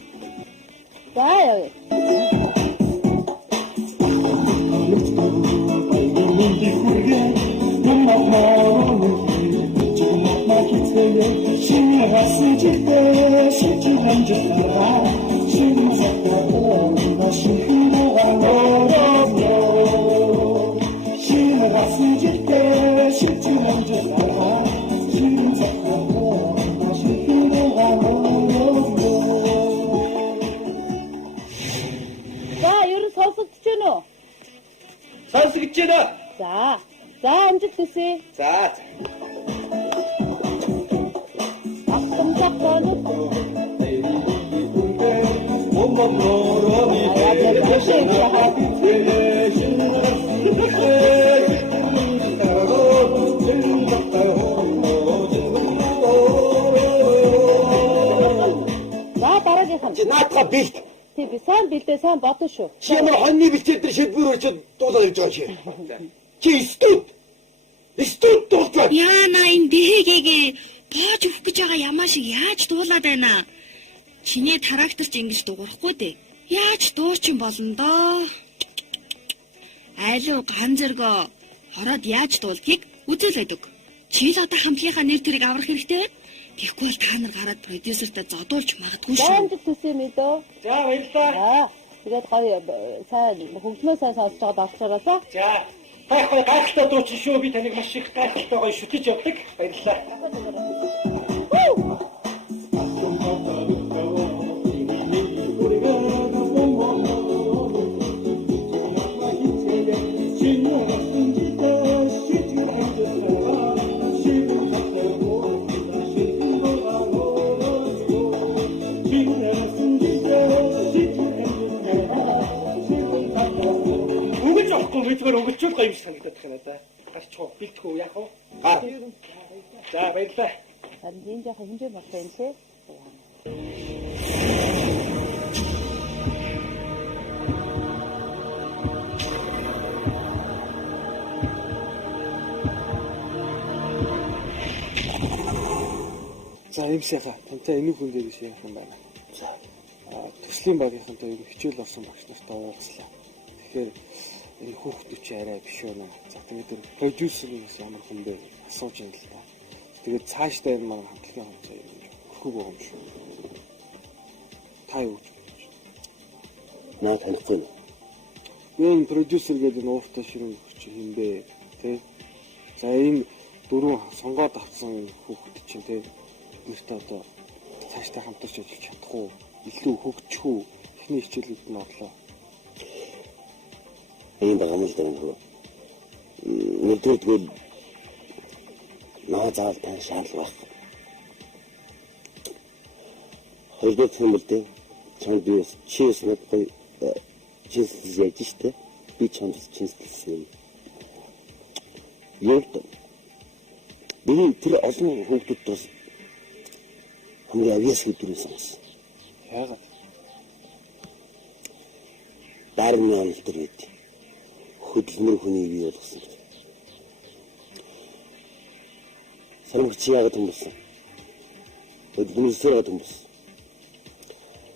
За яа. мэндийг хүргээ уммаарааний үчигнаа хицээе шиний гарсан жилдээ шичгэр амжилт гаргаа ширэн цавтай хорунда шингэн дугааяа шиний гарсан жилдээ шичгэр амжилт гаргаа ширэн цавтай хорунда шингэн дугааяа За ер нь сонсогдож байна уу? Сонсогдож байна. За амжилт хүсье. За. Ахтамжаа гоног. За дараагийнхан. Чи наадах бэлт. Тий би сайн бэлдээ сайн бодно шүү. Чи ямар хоньны бэлтээр тэр шивбэр өрч дуулаад явж байгаа чи. Чи студ дуулж байна. Яана энэ дэхэгээ боож өгөх гэж байгаа ямаа шиг яаж дуулаад байна? Чиний трактор ч ингэж дуурахгүй дээ. Яаж дуучин болно доо? Айлуу ганцэргөө хороод яаж дуулдгийг үзүүлээд өг. Чи л одоо хамтгийнхаа нэр төрийг аврах хэрэгтэй байна. Тэгэхгүй бол та нар гараад продюсертэй зодуулж магадгүй За шүү. амжилт хүсье мэдөө. За баярлалаа. Тэгээд гоё сайн хөгжмөө сайн сонсож байгаа болчоороо за. За. Гайхалтай дуучин шүү. Би таныг маш их гайхалтай гоё шүтэж явдаг. Баярлалаа. Мэдгээр өгөлчүүл гоё юм шиг санагдаад байна да. Гарчгүй бэлтгэв яах вэ? За баярлалаа. Харин энэ яг хэмжээ болох юм лээ. За эмсэхэ тантай энийг хүнгээ гэж ярих юм байна. За төслийн багийнхантай ер нь хичээл болсон багш нартай уулзлаа. Тэгэхээр энэ хүүхдүүд чи арай биш үү нэ. За тэгээд тэр продюсерээс ямар хүн бэ асууж юм л та. Тэгээд цаашдаа энэ маань хамтлагийн хамтаа өрхөг байгаа юм шүү. Та юу гэж бодож байна? Наа танихгүй. Энэ продюсер гэдэг нууртай ширүүн өгч юм бэ тий. За энэ дөрөв сонгоод авсан хүүхэд чинь тий. Биднэрт одоо цаашдаа хамтарч ажиллаж чадах уу? Илүү хөгжих үү? Эхний хичээлүүд нь орлоо. Энэ дагамж дээр нөө. Нэгдүгээр наа заал тань шаардлага байхгүй. Хоёрдугаар хэмэлтэй чанд би чиэс нэг гоё чиэс яаж штэ би чанд чиэссэн. Юут би тэр олон хүүхдүүдээс хамгийн авьяас хэдүүрээ сонсон. Яагаад? Дарны онол төр үед хөдөлмөр хүний бий болгосон. Сармагч яагаад хүмүүс хөдөлмөрсөөр хүмүүс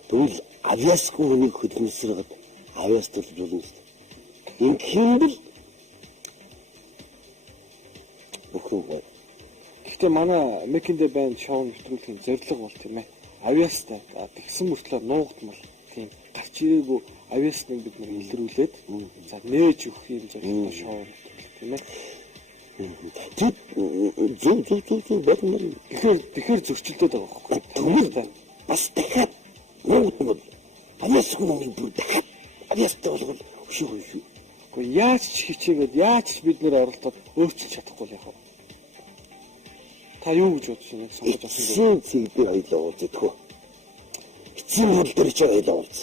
тэгвэл авьяасгүй хүнийг хөдөлмөрсөөр авьяас төлж болно. Энэ хэмбэл бүхэн бай. Гэхдээ манай Мэкэндэ банд шоу нэвтрүүлгийн зорилго бол тийм ээ. Авьяастай тэгсэн мөртлөө нуугдмал тийм гарч ирээгүй авьяасныг бид нар илрүүлээд за нээж өгөх юм зорилготой шоу тийм ээ. Зүг бодмор. Тэгэхээр зөрчилдөд байгаа байхгүй. Тэгвэл бас дахиад нуугдмал авьяасгүй хүнийг бүр дахиад авьяастай болгол өшөө. Гэхдээ яаж ч хичээгээд яаж ч бид нэр оролдоод өөрчилж чадахгүй яах вэ? Та юу гэж бодож байна? Сонгож авсан гэж. Эцсийн цэг би хоёлоо уулздаг. Эцсийн бодол дээр ч хоёлоо уулз.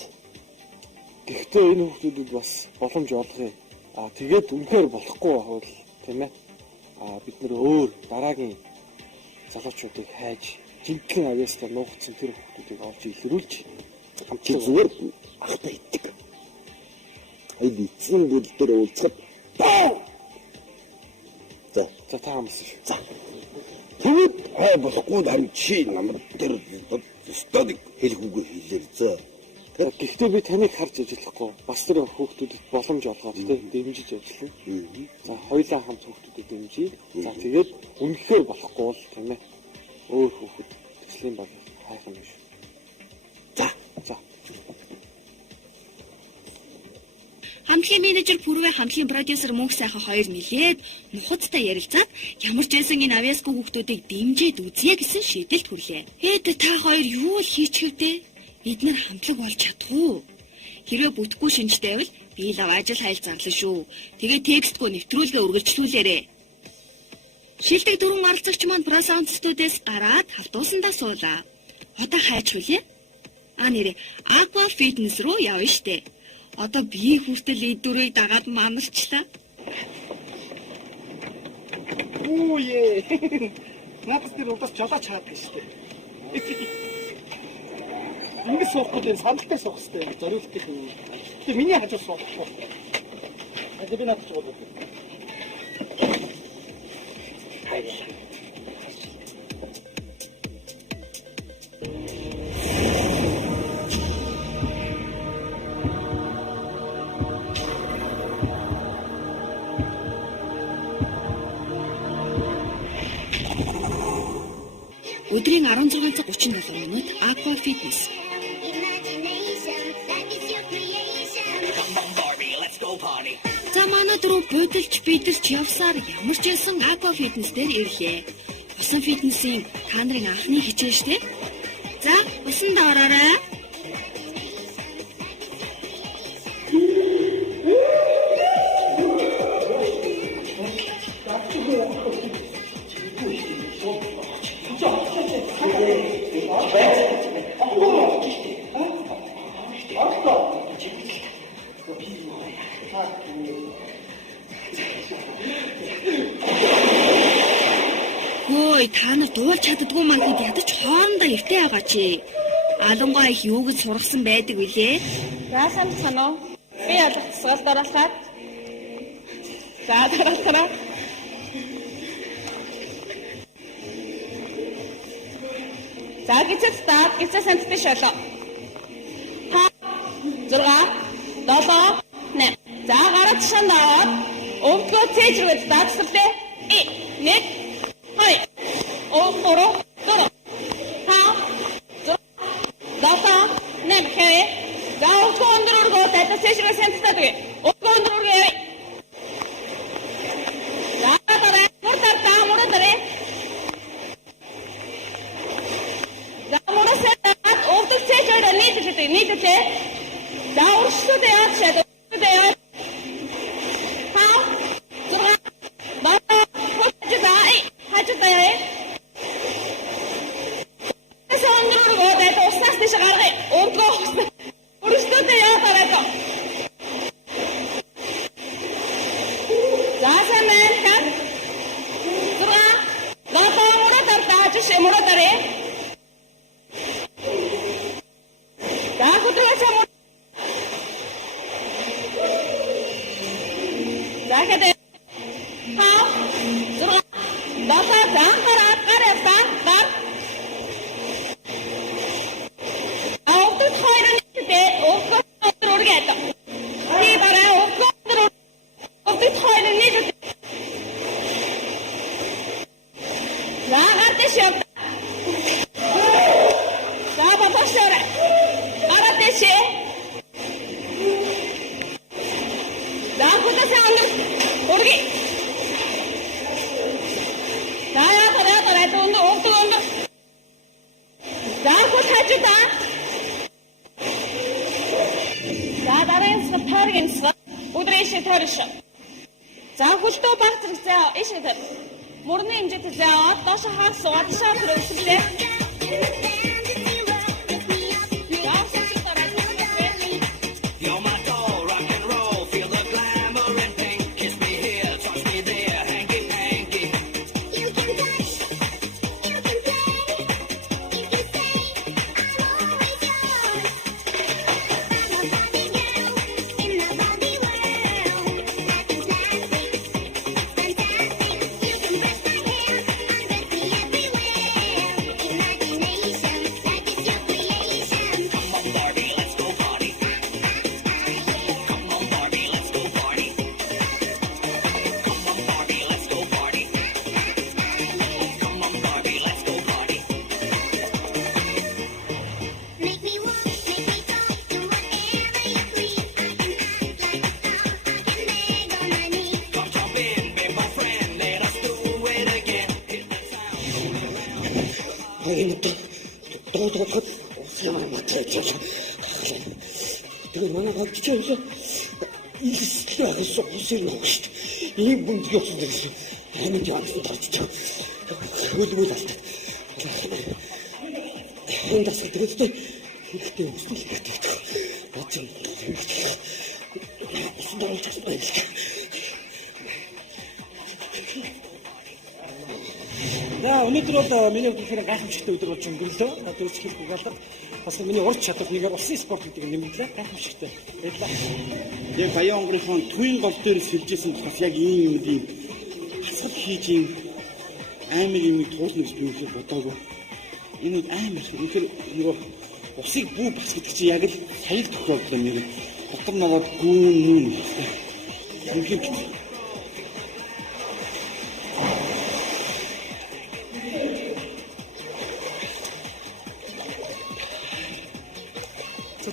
Гэхдээ энэ хүмүүсд бас боломж олгоё. Тэгээд үнэхээр болохгүй байвал тийм ээ. Бид нэр өөр дараагийн залуучуудыг хайж жинхэнэ авьяастай нуугдсан тэр хүмүүсийг олж илрүүлж хамтлаг зүгээр ахта иддэг. Хайд эцсийн бодол дээр уулзахад за та амсан шүү. За. Тэгвэл болохгүй харин чи намар тэр стадик хэлэхүүгээр хэлээр зөө. Гэхдээ би таныг харж ажиллахгүй. Бас тэр хүүхдүүдэд боломж олгоод дэмжиж ажиллана. За хоёулаа хамт хүүхдүүдэд дэмжиж. За тэгээд үнэхээр болохгүй бол тийм ээ. Өөр хүүхэд төслийн баг хайх юм шүү. За. Хамтлагийн менежер Пүрвэ хамтлагийн продюсер Мөнх сайхан хоёр нилээд нухацтай ярилцаад ямар ч байсан энэ авьяасгүй хүүхдүүдийг дэмжиж үзье гэсэн шийдэлд хүрлээ. Хэд та хоёр юу л хийчих вэ? Эдгээр хамтлаг болж чадах уу? Хэрвээ бүтэхгүй шинж байвал би лав ажил хайл зарлаа шүү. Тэгээ текстгүй нэвтрүүлгээ үргэлжлүүлээрэй. Шилдэг дөрвөн оролцогч маань Просаунт студиэс гараад хавтуусандаа суулаа. Одоо хайч хүлээ. Нэрээ Aqua Fitness руу явна штэ. Одоо би хүртэл идүрийг дагаад манарчлаа. Үе. Надад тэр удаас жолооч хаадаг штэ. Ингэ суухгүй дээр сандалтай суух хэрэгтэй. Зориултын юм. Тэгээ миний хажуу суухгүй. Тэгээ би надад ч болов. Өдрийн 16:37 минут Aqua Fitness. За манай дөрөв бодолч бидэрч явсаар ямар ч байсан Aqua Fitness дээр ирлээ. Усан фитнесийн та нарын анхны хичээл штэ. За усанд ороорой. Ой, та нар дуулж чаддгүй маань хэд ядаж хоорондоо эртээ байгаа чи. Алангуй их юу гэж сургасан байдаг вүлээ? За санацсан уу? Би ялгцсгал дараалаад. За дараалаа. За гिचэд стart гिचэ санттай шолоо. 6 7 8. За гараад шандаад өвдгөө цээж рүү дагсрлээ. 1 2 3 4 5 6 7 8 хэ. За өвдгөө өндөр өргөө одоо цэшрээ сантаад гээ. Өгөөнд рүүгээ. Заатараа муртар таамураа. Заамураа сэтат өгдөг цэшрээ нийтлээ. За уршсууд яах шээд. Уршсууд хаа. Зурга. Бата хожтой. Хажтай. Сондроо дэт уснаас тийш гаргая. Өнгөө уснаа. Уршсууд яах арайто. Заасамэн хат. Зурга. Бата мураа тартаач шимураа тарэ. Мөрний хэмжээтэй заа доош хаас сууд шаа төрөсөлтэй. Тэгээ манай гадч явлаа. Илслээ гэсэн усыг ногч шүү дээ. Ийм бүнд явсан гэсэн. Аминд явсан тарчиж. Хөлмөл алдаа. Энд бас тэгээд ихтэй үстэл гэдэг. Бацын усан дөрөвч байна. За өнөөдөр бол миний өдрийн гайхамшигтай өдөр болж өнгөрлөө. Одоо хэлэхгүй галдар. Бас миний урд чадвар нэгээр улсын спорт гэдэг нэмэгдлээ. Гайхамшигтай байлаа. Яг баян онгорынхон төвийн гол дээр сэлжсэн бас яг ийм юм хасгал хийж ийм амар юм туулна гэж би үнэхээр бодоогүй. Энэ амар үнэхээр нөгөө усыг бүү бас гэдэг чинь яг л саял тохиолдол нэр дотор наваад гүүн нүүн. Үнэхээр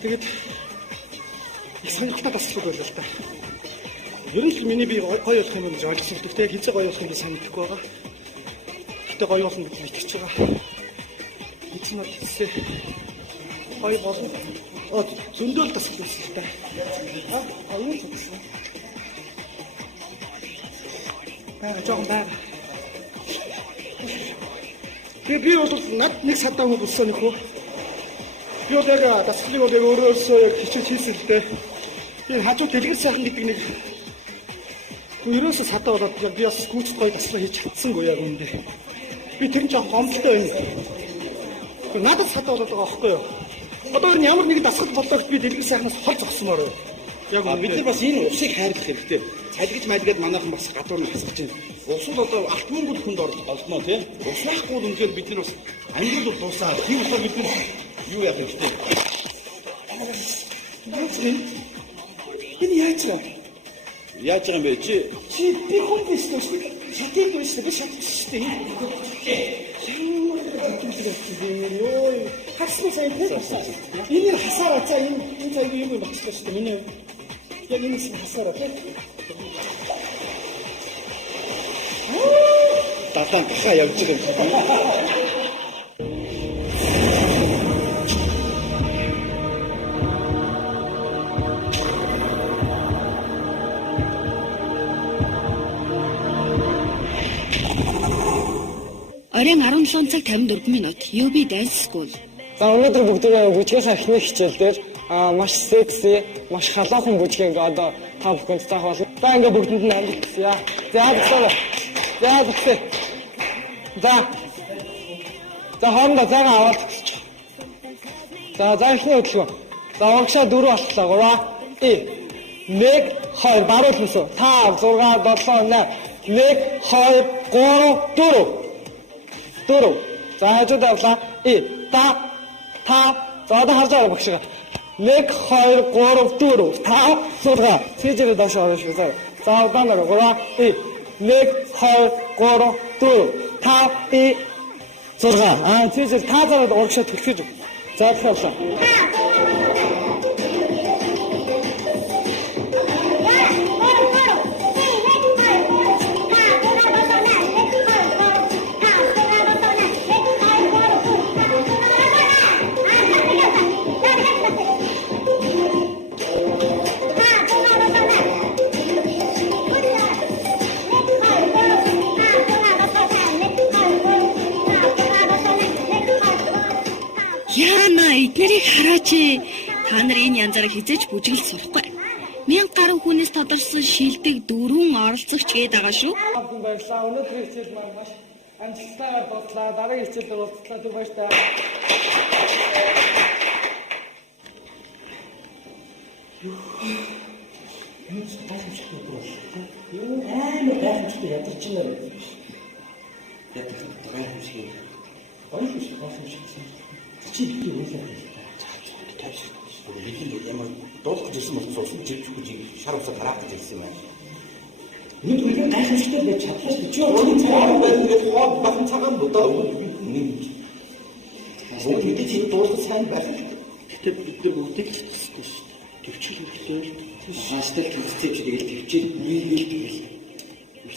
тэгээд их сонирхолтой бас их байлаа л да. Ер нь миний би гоё болох юм гэж ойлгосон гэдэг. Тэгээд хизээ гоё болох юм гэж санагдахгүй байгаа. Гэтэ гоё болно гэж итгэж байгаа. Эцэг нь хэлсээ гоё болно. Зөндөөл бас хэлсэн л да. Аюул гэсэн. Жоохон байна. Тэгээд би бол над нэг садаа хүн болсон нөхөө. Би бол яг дасгалыг бол яг өөрөөсөө яг хичээж хийсэн л дээ. Тэгээд хажуу дэлгэр сайхан гэдэг нэг ерөөсөө садаа болоод яг би бас гүйцэд гоё дасгал хийж чадсангүй яг үүндээ. Би тэр нь жоохон гомдолтой байна. Надад садаа болоод байгаа байхгүй юу? Одоо ер нь ямар нэг дасгал болоогт би дэлгэр сайхнаас хол зогсомоор байна. Яг бид нар бас энэ усыг хайрлах хэрэгтэй. Цалгиж майлгаад манайхан бас гадуур нь хасгаж байна. Ус бол одоо алт мөнгөд хүнд олдноо тийм. Ус байхгүй бол үнэхээр бид нар бас амьдрал бол дуусаа. Тийм болохоор бид нар юу яах вэ? Энэ яаж вэ? Яаж юм бэ? Чи би хүн биш үү? Шатыг биш үү? Би шатчих шүү дээ. Йоо. Харсан сайн тийм харсан. Энэ хасаараа за энэ цаг юм болчихлоо шүү дээ. Миний яг энэ хасаараа тийм. Татан дахиад явж байгаа юм. Оройн 17 цаг 54 минут UB Dance School. За өнөөдөр бүгдээ бүжгийн эхний хичээл дээр маш секси, маш халуухан бүжгийг одоо та бүхэнд заах болно. За ингээ бүгдэнд нь амжилт хүсье. За бүгдээ. За бүгдээ. За хоорондоо зайгаа аваад өгсөж. За эхний хөдөлгөөн. За урагшаа 4 болтлоо. 3 1 2 баруул хүсв. 5 6 7 8 1 2 3 4 За хажууд авлаа. Та за одоо харж байгаа багш. 1 2 3 4 5 6 цэжээр доош орно шүү. За одоо нэр 3 1 2 3 4 5 6 цэжээр та зараад урагшаа төлөхөж. За тэгэхээр эднэрийг хараач. Та нар энэ янзаараа хизээч бүжиглж сурахгүй. 1000 гаруй хүнээс тодорсон шилдэг 4 оролцогч гээд байгаа шүү. Баярлалаа. Өнөөдрийн хичээл маань маш амжилттай боллоо. Дараагийн хичээлээр уулзлаа. Түр баярлалаа. Юу амар гайхамшигтай ядарч байна. Гайхамшиг. Чи битүү үлээ. Бидний ямар дуулах гэсэн бол цусан живчихгүй шар усаа гараад ирсэн юм байна. Нэг үлээ гайхамшигтай байж чадлаа шүү. Чи өөрийн цагаан байгаад хоод бахан цагаан бодоо. Нэг. Зөвхөн мэдээ чи дуулах сайн байх. Гэтэ бид нар бүгдийг л хэвчээ шүү. Төвчл хэрэгтэй. Хаастал төвчтэй чи тэгэл төвчл нийлгээл.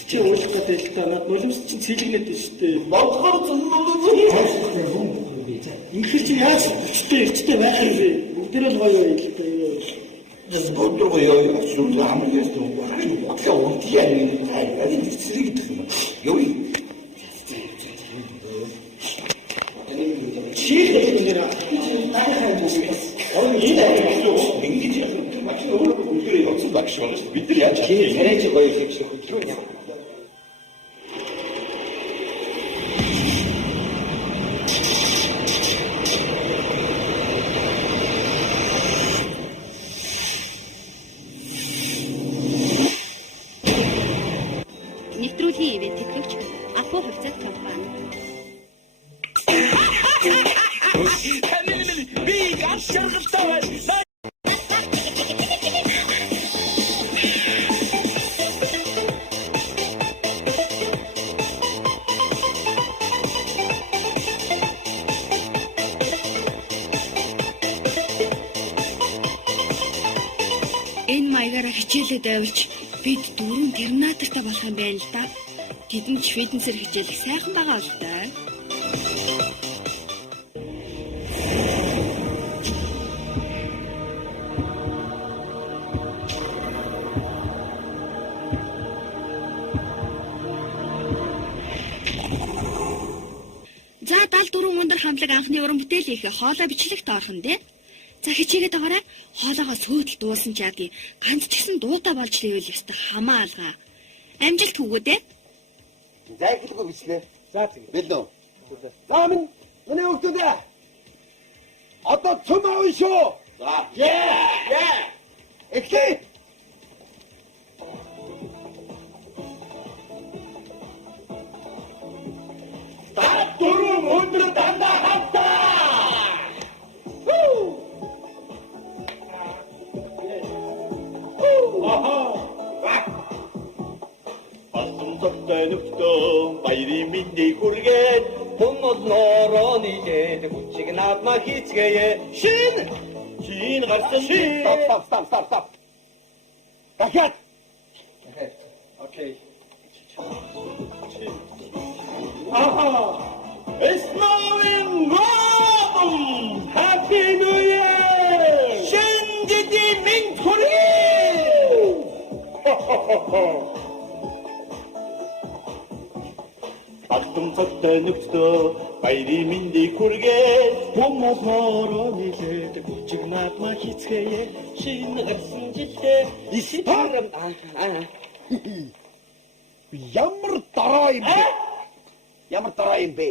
Чи уулах гэдэг л та над нулимс чинь цэлэгнэт шүү дээ. Бодгоор зэн. Ихэр чи яаж өчтэй байх юм бэ? Бүгдээ л гоё юм л та юу. Зөвхөн гоё юм шүү. Хамгийн юм. Багшаа унтяа нэг тайлбар зэрэг гэх юм. Юу юм? Чи хэлнээр таахаа бүсгээс. Энэ ажил ингэж яах вэ? Машин өөрөө бүгдээ явсан багш байна шүү. Бид нар яаж яах вэ? Царайч гоё юм шиг хөдлөө яа. Нэвтрүүлгийн ивент тэтгэгч Апо хувьцаат компани. Би гал шаргалтай байна. Энэ маягаар хичээлээд авилж бид 4 терминатортай болох юм байна л да. Тэдэнд фитнесээр хичээлэх сайхан байгаа л да. За 74 мөндөр хамтлаг анхны уран бүтээл их хоолой бичлэгт орхон дээ. За хичээгээд байгаарай. Хоолойгоо сөөдөл дуусан ч яагийн ганц ч гэсэн дуутай болж лээвэл ястаа хамаа алгаа. Амжилт хүгүүдээ. За ихлэхгүй бичлээ. За тийм. Бэлдөө. За миний өгдөө. Одоо цөм авъя шүү. За. Яа. Эхлэе. Дөрөв өндөр дандаа хамтаа. Басан тогтой нөхдөө баярын мэндийг хүргээд Хүмүүс ноороо нийлээд хүчиг наадмаа хийцгээе. Шин гарсан шин. Стоп. Дахиад. Окей. Аха. It's snowing autumn. Happy New Year. Шинжidi минь хүргэе. Алтан цогтой нөхцөө баярын мэндийг хүргээ. Хүмүүс ноороо нийлээд хүчиг наадмаа хийцгээе. Шинэ гарсан жилдээ Исторм. Ямар дараа юм бэ?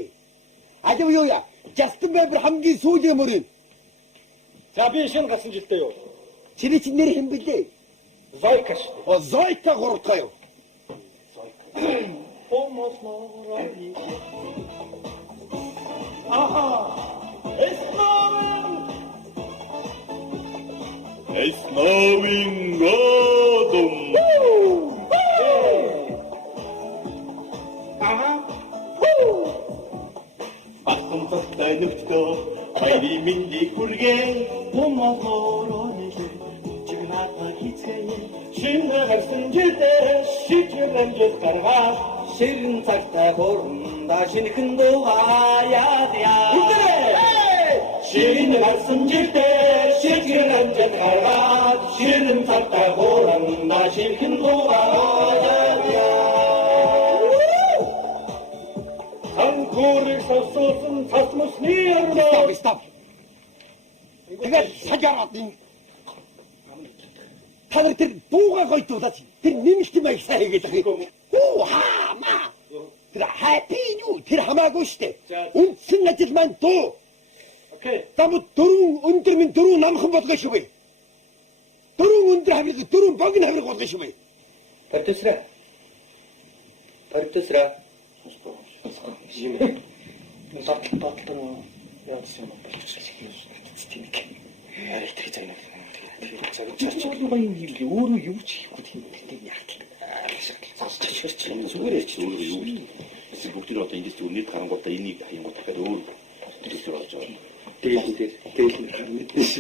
Ажив юу яа? Justin Bieber хамгийн сүүлийн мөрөн. За би шинэ гарсан жилдээ юу? Чиний чинь нэр хэм бэлээ? Зойкаш. Зойка гуравтгаа юу? Хүмүүс ноороо нийлээд. Аха. It's snowing autumn. Алтан цогтой нөхцөө баярын мэндийг хүргээ. Хүмүүс ноороо нийлээд хүчиг наадмаа хийцгээе. Шинэ гарсан жилдээ шийдвэр амжилт гаргаад ширэн цагтай хурмда шинэхэн дуугаяад яа. Шинэ гарсан жилдээ шийдвэр амжилт гаргаад ширэн цагтай хурмда шинэхэн дуугаяад яа. Ханкуурыг савсуусан цас мөсний орноо. Стоп. Тэгээд сажараад ин. Танар тэр дуугаа гойтуулаад тэр нэмэлт юм их сайн хийгээд байгаа юм. Маа. Тэр happy new тэр хамаагүй штэ. Үндсэн ажил маань дуу. Окей. Тамд дөрөв өндөр минь дөрөв намхан болгоо шүү бай. Дөрөв өндөр хаврыг дөрөв богино хаврыг болгоо шүү бай. Партесра. Жим. Дотлоо яасан юм болчихсон тийм их. Аа их цаг нэг. Өөрөө юу ч хийхгүй тийм яах вэ? Зүгээр ч өөрөө юу. Эсвэл бүгд одоо эндээс зүгээр гарангуудаа энийг хаянгууд дахиад өөр төсөөр орж байгаа. Тэгэл мэдээж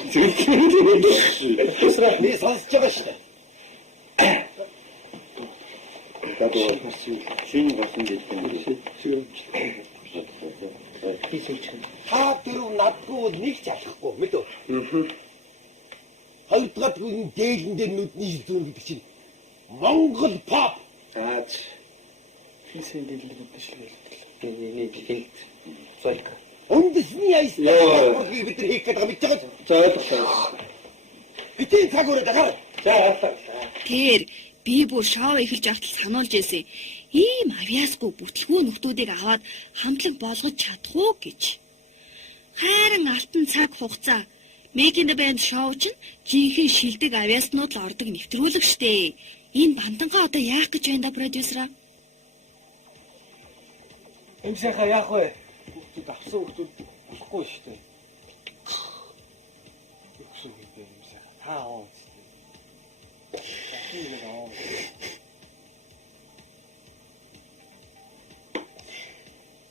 Тэсрэ би сонсож байгаа шүү дээ. гадуур шинэ гарсан жилдээ Та дөрөв надгүй нэг ч алахгүй мэдөө. Хоёрдугаар үеийн дээлэн дээр нүдний зүүн гэдэг чинь Монгол pop. Аач. Хийсэн дэлгэр дэвшлэг байлаа. Зойка. Үндэсний айс. Бид нар хийх гэдэг мэдж байгаа. За ойлголоо. Битэн цаг өрөө дагаар. За Тэр би бүр шоу эхэлж ахтал сануулж байсан. Ийм авьяасгүй бүтлгүй нөхдүүдийг аваад хамтлаг болгож чадах уу гэж. Хайран алтан цаг хугацаа Make in the Band шоу чинь жинхэнэ шилдэг авьяаснууд л ордог нэвтрүүлэг штэ. Энэ бандангаа одоо яах гэж байна да продюсера? Эмсэха яах вэ? Хүүхдүүд авсан хүүхдүүд болохгүй шүү дээ. Юу гэдэг юм эмсэха? Та аа. Ахинд аа.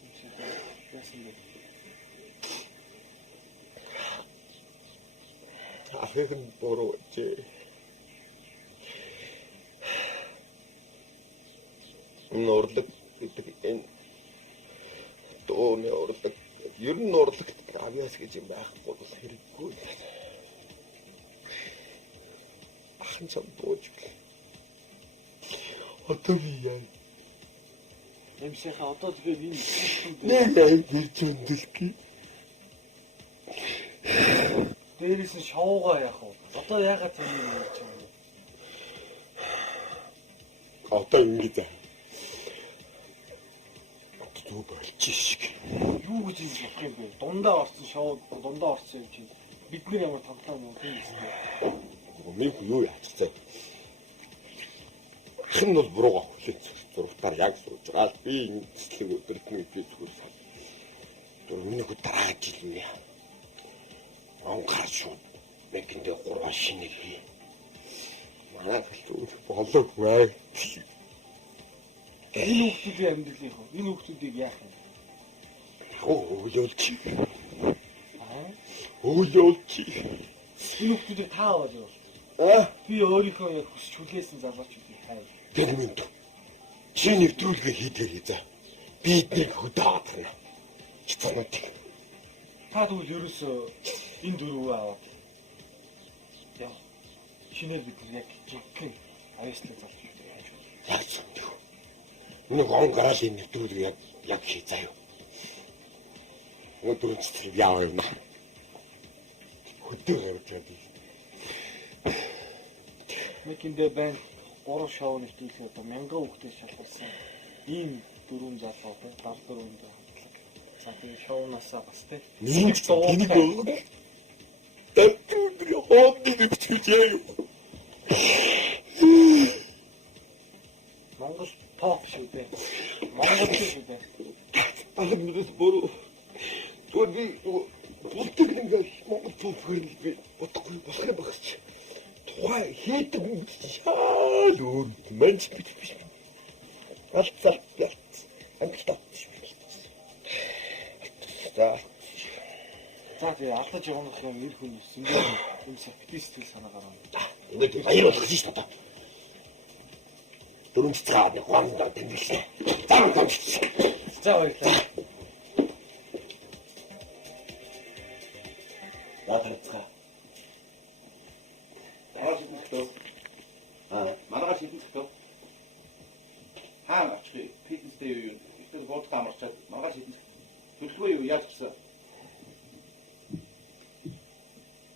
Эмсэха яасан бэ? Ахын бороо чи. Нордлог гэдэг энэ дооны орлог ер нь орлогт авьяас гэж юм байхгүй бол хэрэггүй. Ахын цав дууж гэлээ. Одоо би яа. Эмсэха одоо тэгээд энэ Нэ бич өндөлгий. дээрээс нь шоугаа яах вэ? Одоо яагаад тийм юм ярьж байгаа юм? Одоо ингэж аа. Юу болж шиг. Юу гэж юм болох юм бэ? Дундаа орсон шоу, дундаа орсон юм чинь бид нар ямар тоглоом юм тийм үү? Нэг юу яацсан. Ахын бол буруугаа хүлээж зургатаар яг сууж байгаа. Би энэ цэцлэг өдөртний би зүгээр сан. Дөрөвний хөө дараа жил юм яа. Онгар шууд мэгэндээ 3 шинийг хий. Манай гэлт болог бай. Энэ хүүхдүүдийн амьдрал яах вэ? Энэ хүүхдүүдийг яах вэ? Өөлч. Өөлч. Нүхтүүд та аваад юу? Би өөрийнхөө яг хүсч хүлээсэн залуучуудыг хай. Гэнэмэнд. Чи нэвтрүүлгээ хийдгээр за. Би эднийг хөдөөд гарна. Чицэнүүд. Та тэгвэл ерөөсөө энэ дөрвөө аваад. Яа. Шинээр бид яг жинхэнэ авьяаслаа залуучуудыг хайж байна. Яг зөв. Нүг он гараал энэ нэвтрүүлгээ яг хий заяа. Өдөр өчтөр яав юм. Хөдөө явж байгаа. Мэкиндээ байна 3 шоу нэвтрүүлгээ одоо 1000 хүүхдээс шалгуулсан. Ийм 4 залуу байна. 74-нд хамтлаг. За тэгээ шоунасаа бас тэ. Нэг тэнийг байгаа. Тэтгэвэр хооны нэвтрүүлгээ юу? Монгол топ шүү дээ. Монгол шүү дээ. Алгадс бороо. Түр болтог нэг Монгол топ хэрэг би бодохгүй болох юм багч. Тухай хийдэг юм шал өөр мэнч биш. Алцал ялц. Ангилтаа биш. За тэгээ алдаж явах юм эр хүн сүнгээр юм сактистик санаагаар байна. Ингээд аяр болох шүү дээ. Дөрөв цаад нэг хоорондоо тэмдэглээ. Зам томч. За баярлалаа. Яатарцгаа. Маргааш хитэн зөв. Хаа очих вэ? Фитнестэй юу? Ихтэй бодох амарчаад маргааш хитэн. Төлөвөө юу яаж гисэн?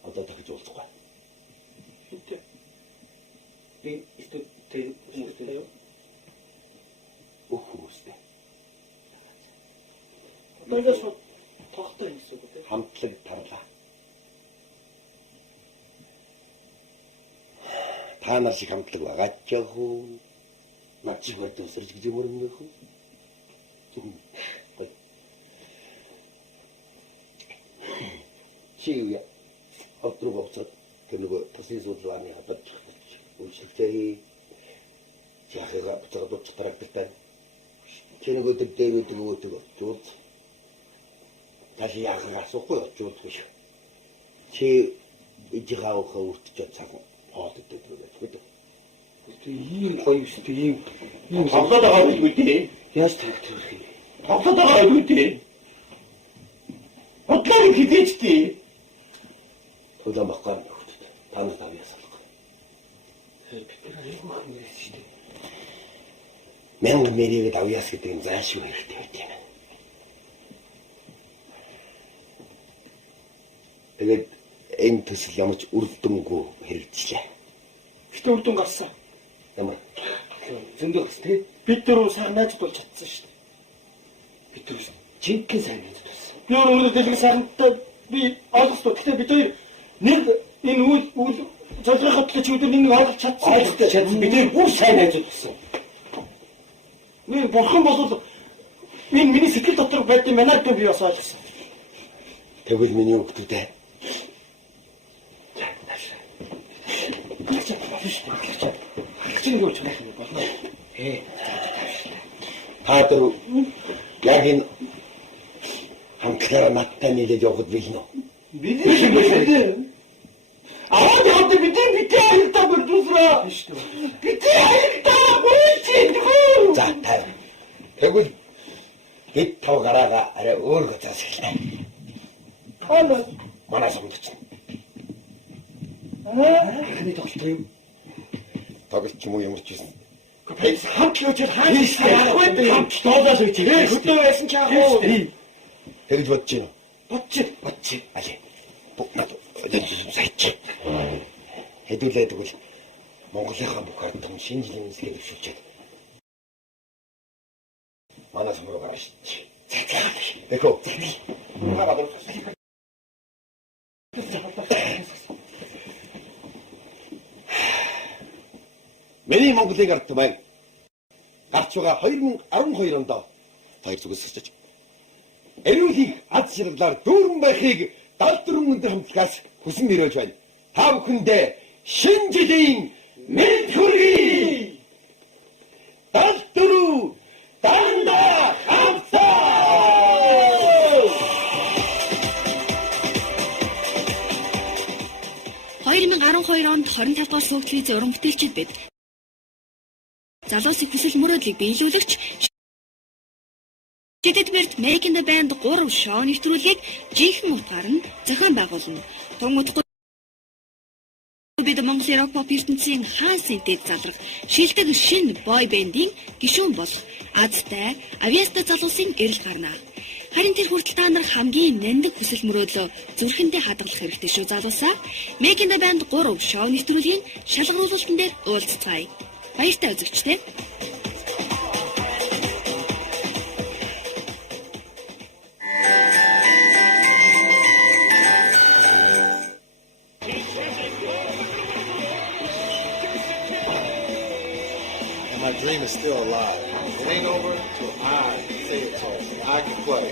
Одоо тохиж уулзахгүй. Хитэ. Би ихтэй хүмүүстэй юу? Өхөөстэй. Одоогоос тогтоо хийсэг үү? Хамтлаг тарлаа. Та нар шиг хамтлаг байгаа ч яах вэ? Над шиг бодож сэрж гэж юм уу яах вэ? Чи юу? Авдруу боцод тэр нөгөө төслийн судалгааны хадад үйлчлэгтэй яхага буцаад дуцтарагдтаа. Чи нөгөө дээр өгдөг зүүр. Таши яхага асуухгүй очуулгүй. Чи ижигаахаа үртэж цаг хоолтой гэдэг. Ийм гоё шүү дээ. Ийм тоглоод байгаа юм үү? яаж тавьчих юм? Тоглоод байгаа юм үү? Бодлоо хизээч тий. Хөлөө махгаар нөхдөд. Та нар тавьяас болох. Тэр бид нар айгүй хүн байсан шүү дээ. Мянга мэрийг давьяас гэдэг нь заашгүй хэрэгтэй байт юм. Тэгээд энэ төсөл ямар ч үр дүнгүй хэрэгжлээ. Гэтэ үр дүн гарсан. Ямар зөндөө бас тий. Бид дөрөв сайн найзууд болж чадсан шүү дээ. Бид дөрөв жинхэнэ сайн найзууд байсан. Би өөрөө дэлгэр сайхантай би ойлгохгүй. Гэтэ бид хоёр нэг энэ үйл зорилгын хөтлөж өдөр нэг ойлгож чадсан. Бид нэр бүр сайн найзууд байсан. Нэг бурхан бол энэ миний сэтгэл дотор байд юм байна гэдэг би бас ойлгосон. Тэгвэл миний өгдөгтэй. Чинь юу ч болно. Та дөрөв яг энэ хамтлаараа надтай нийлээд явахд билнэ. Бидний шиг байсан. Аа бид аяалтаа бүрдүүлрээ. Бид аяалтаа бүрдүүлээ. За тав. Тэгвэл бид тав гараага арай өөр газраас эхэлнэ. Хоноо. Манай сонгоч. Ханы тоглолт юм. Тоглолт юм уу ямар ч юм. Бид хамтлаж хаахгүй хамт доолол гэж. Хөдөө байсан ч яах вэ? Тэгж бодож байна. Бодчих. Али. Сайч. Хэдүүлээ тэгвэл Монголынхаа бүх ард түмэн шинэ жилийн мэсгээ төвшүүлчихэд манай самруу гараш. Тэхөө. Миний Монголын ард түмэн гарч байгаа 2012 онд хоёр зүгээс сэрчиж эрүүлхийг аз жаргалаар дүүрэн байхыг 74 өндөр хамтлагаас хүсэн мөрөж байна. Та бүхэндээ шинэ жилийн мэд хүргэе. 74 дандаа хамтаа. 2002 онд 25 дугаар суугт телевизийн уран бүтээлчид бид залуусыг хүсэл мөрөөдлийг биелүүлэгч Шидэд бэрт Make in the Band 3 шоу нэвтрүүлгийг жинхэнэ утгаар нь зохион байгуулна. Тунгуудгүй бид Монголын рок pop ертөнцийн хаан синтэд залрах шилдэг шинэ бой бэндийн гишүүн болох Азтай Авьяастай залуусын гэрэл гарна. Харин тэр хүртэл та нар хамгийн нандин хүсэл мөрөөдлөө зүрхэндээ хадгалах хэрэгтэй шүү залуусаа. Make in the Band 3 шоу нэвтрүүлгийн шалгаруулалтан дээр уулзцгаая. Баяртай үзэгчдээ. My dream is still alive. It ain't over till I say it's over. I can play.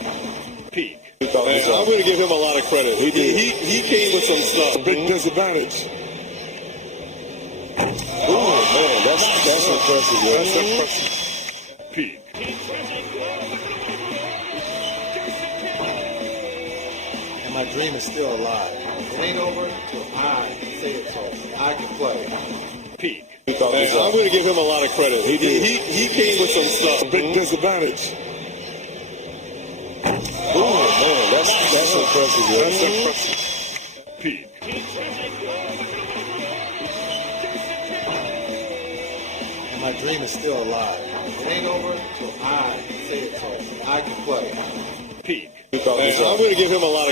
Peak. I'm going to give him a lot of credit. He came with some stuff. Big disadvantage. Oh man, that's impressive. Yeah. That's impressive. Peak. And my dream is still alive. It ain't over till I say it's over. I can play. Peak. I'm going to give him a lot of credit. He came with some stuff. Big disadvantage. Oh man, that's impressive. Yeah. That's impressive. Peak. And my dream is still alive. It ain't over till I say it's over. I can play. Peak. I'm going to give him a lot of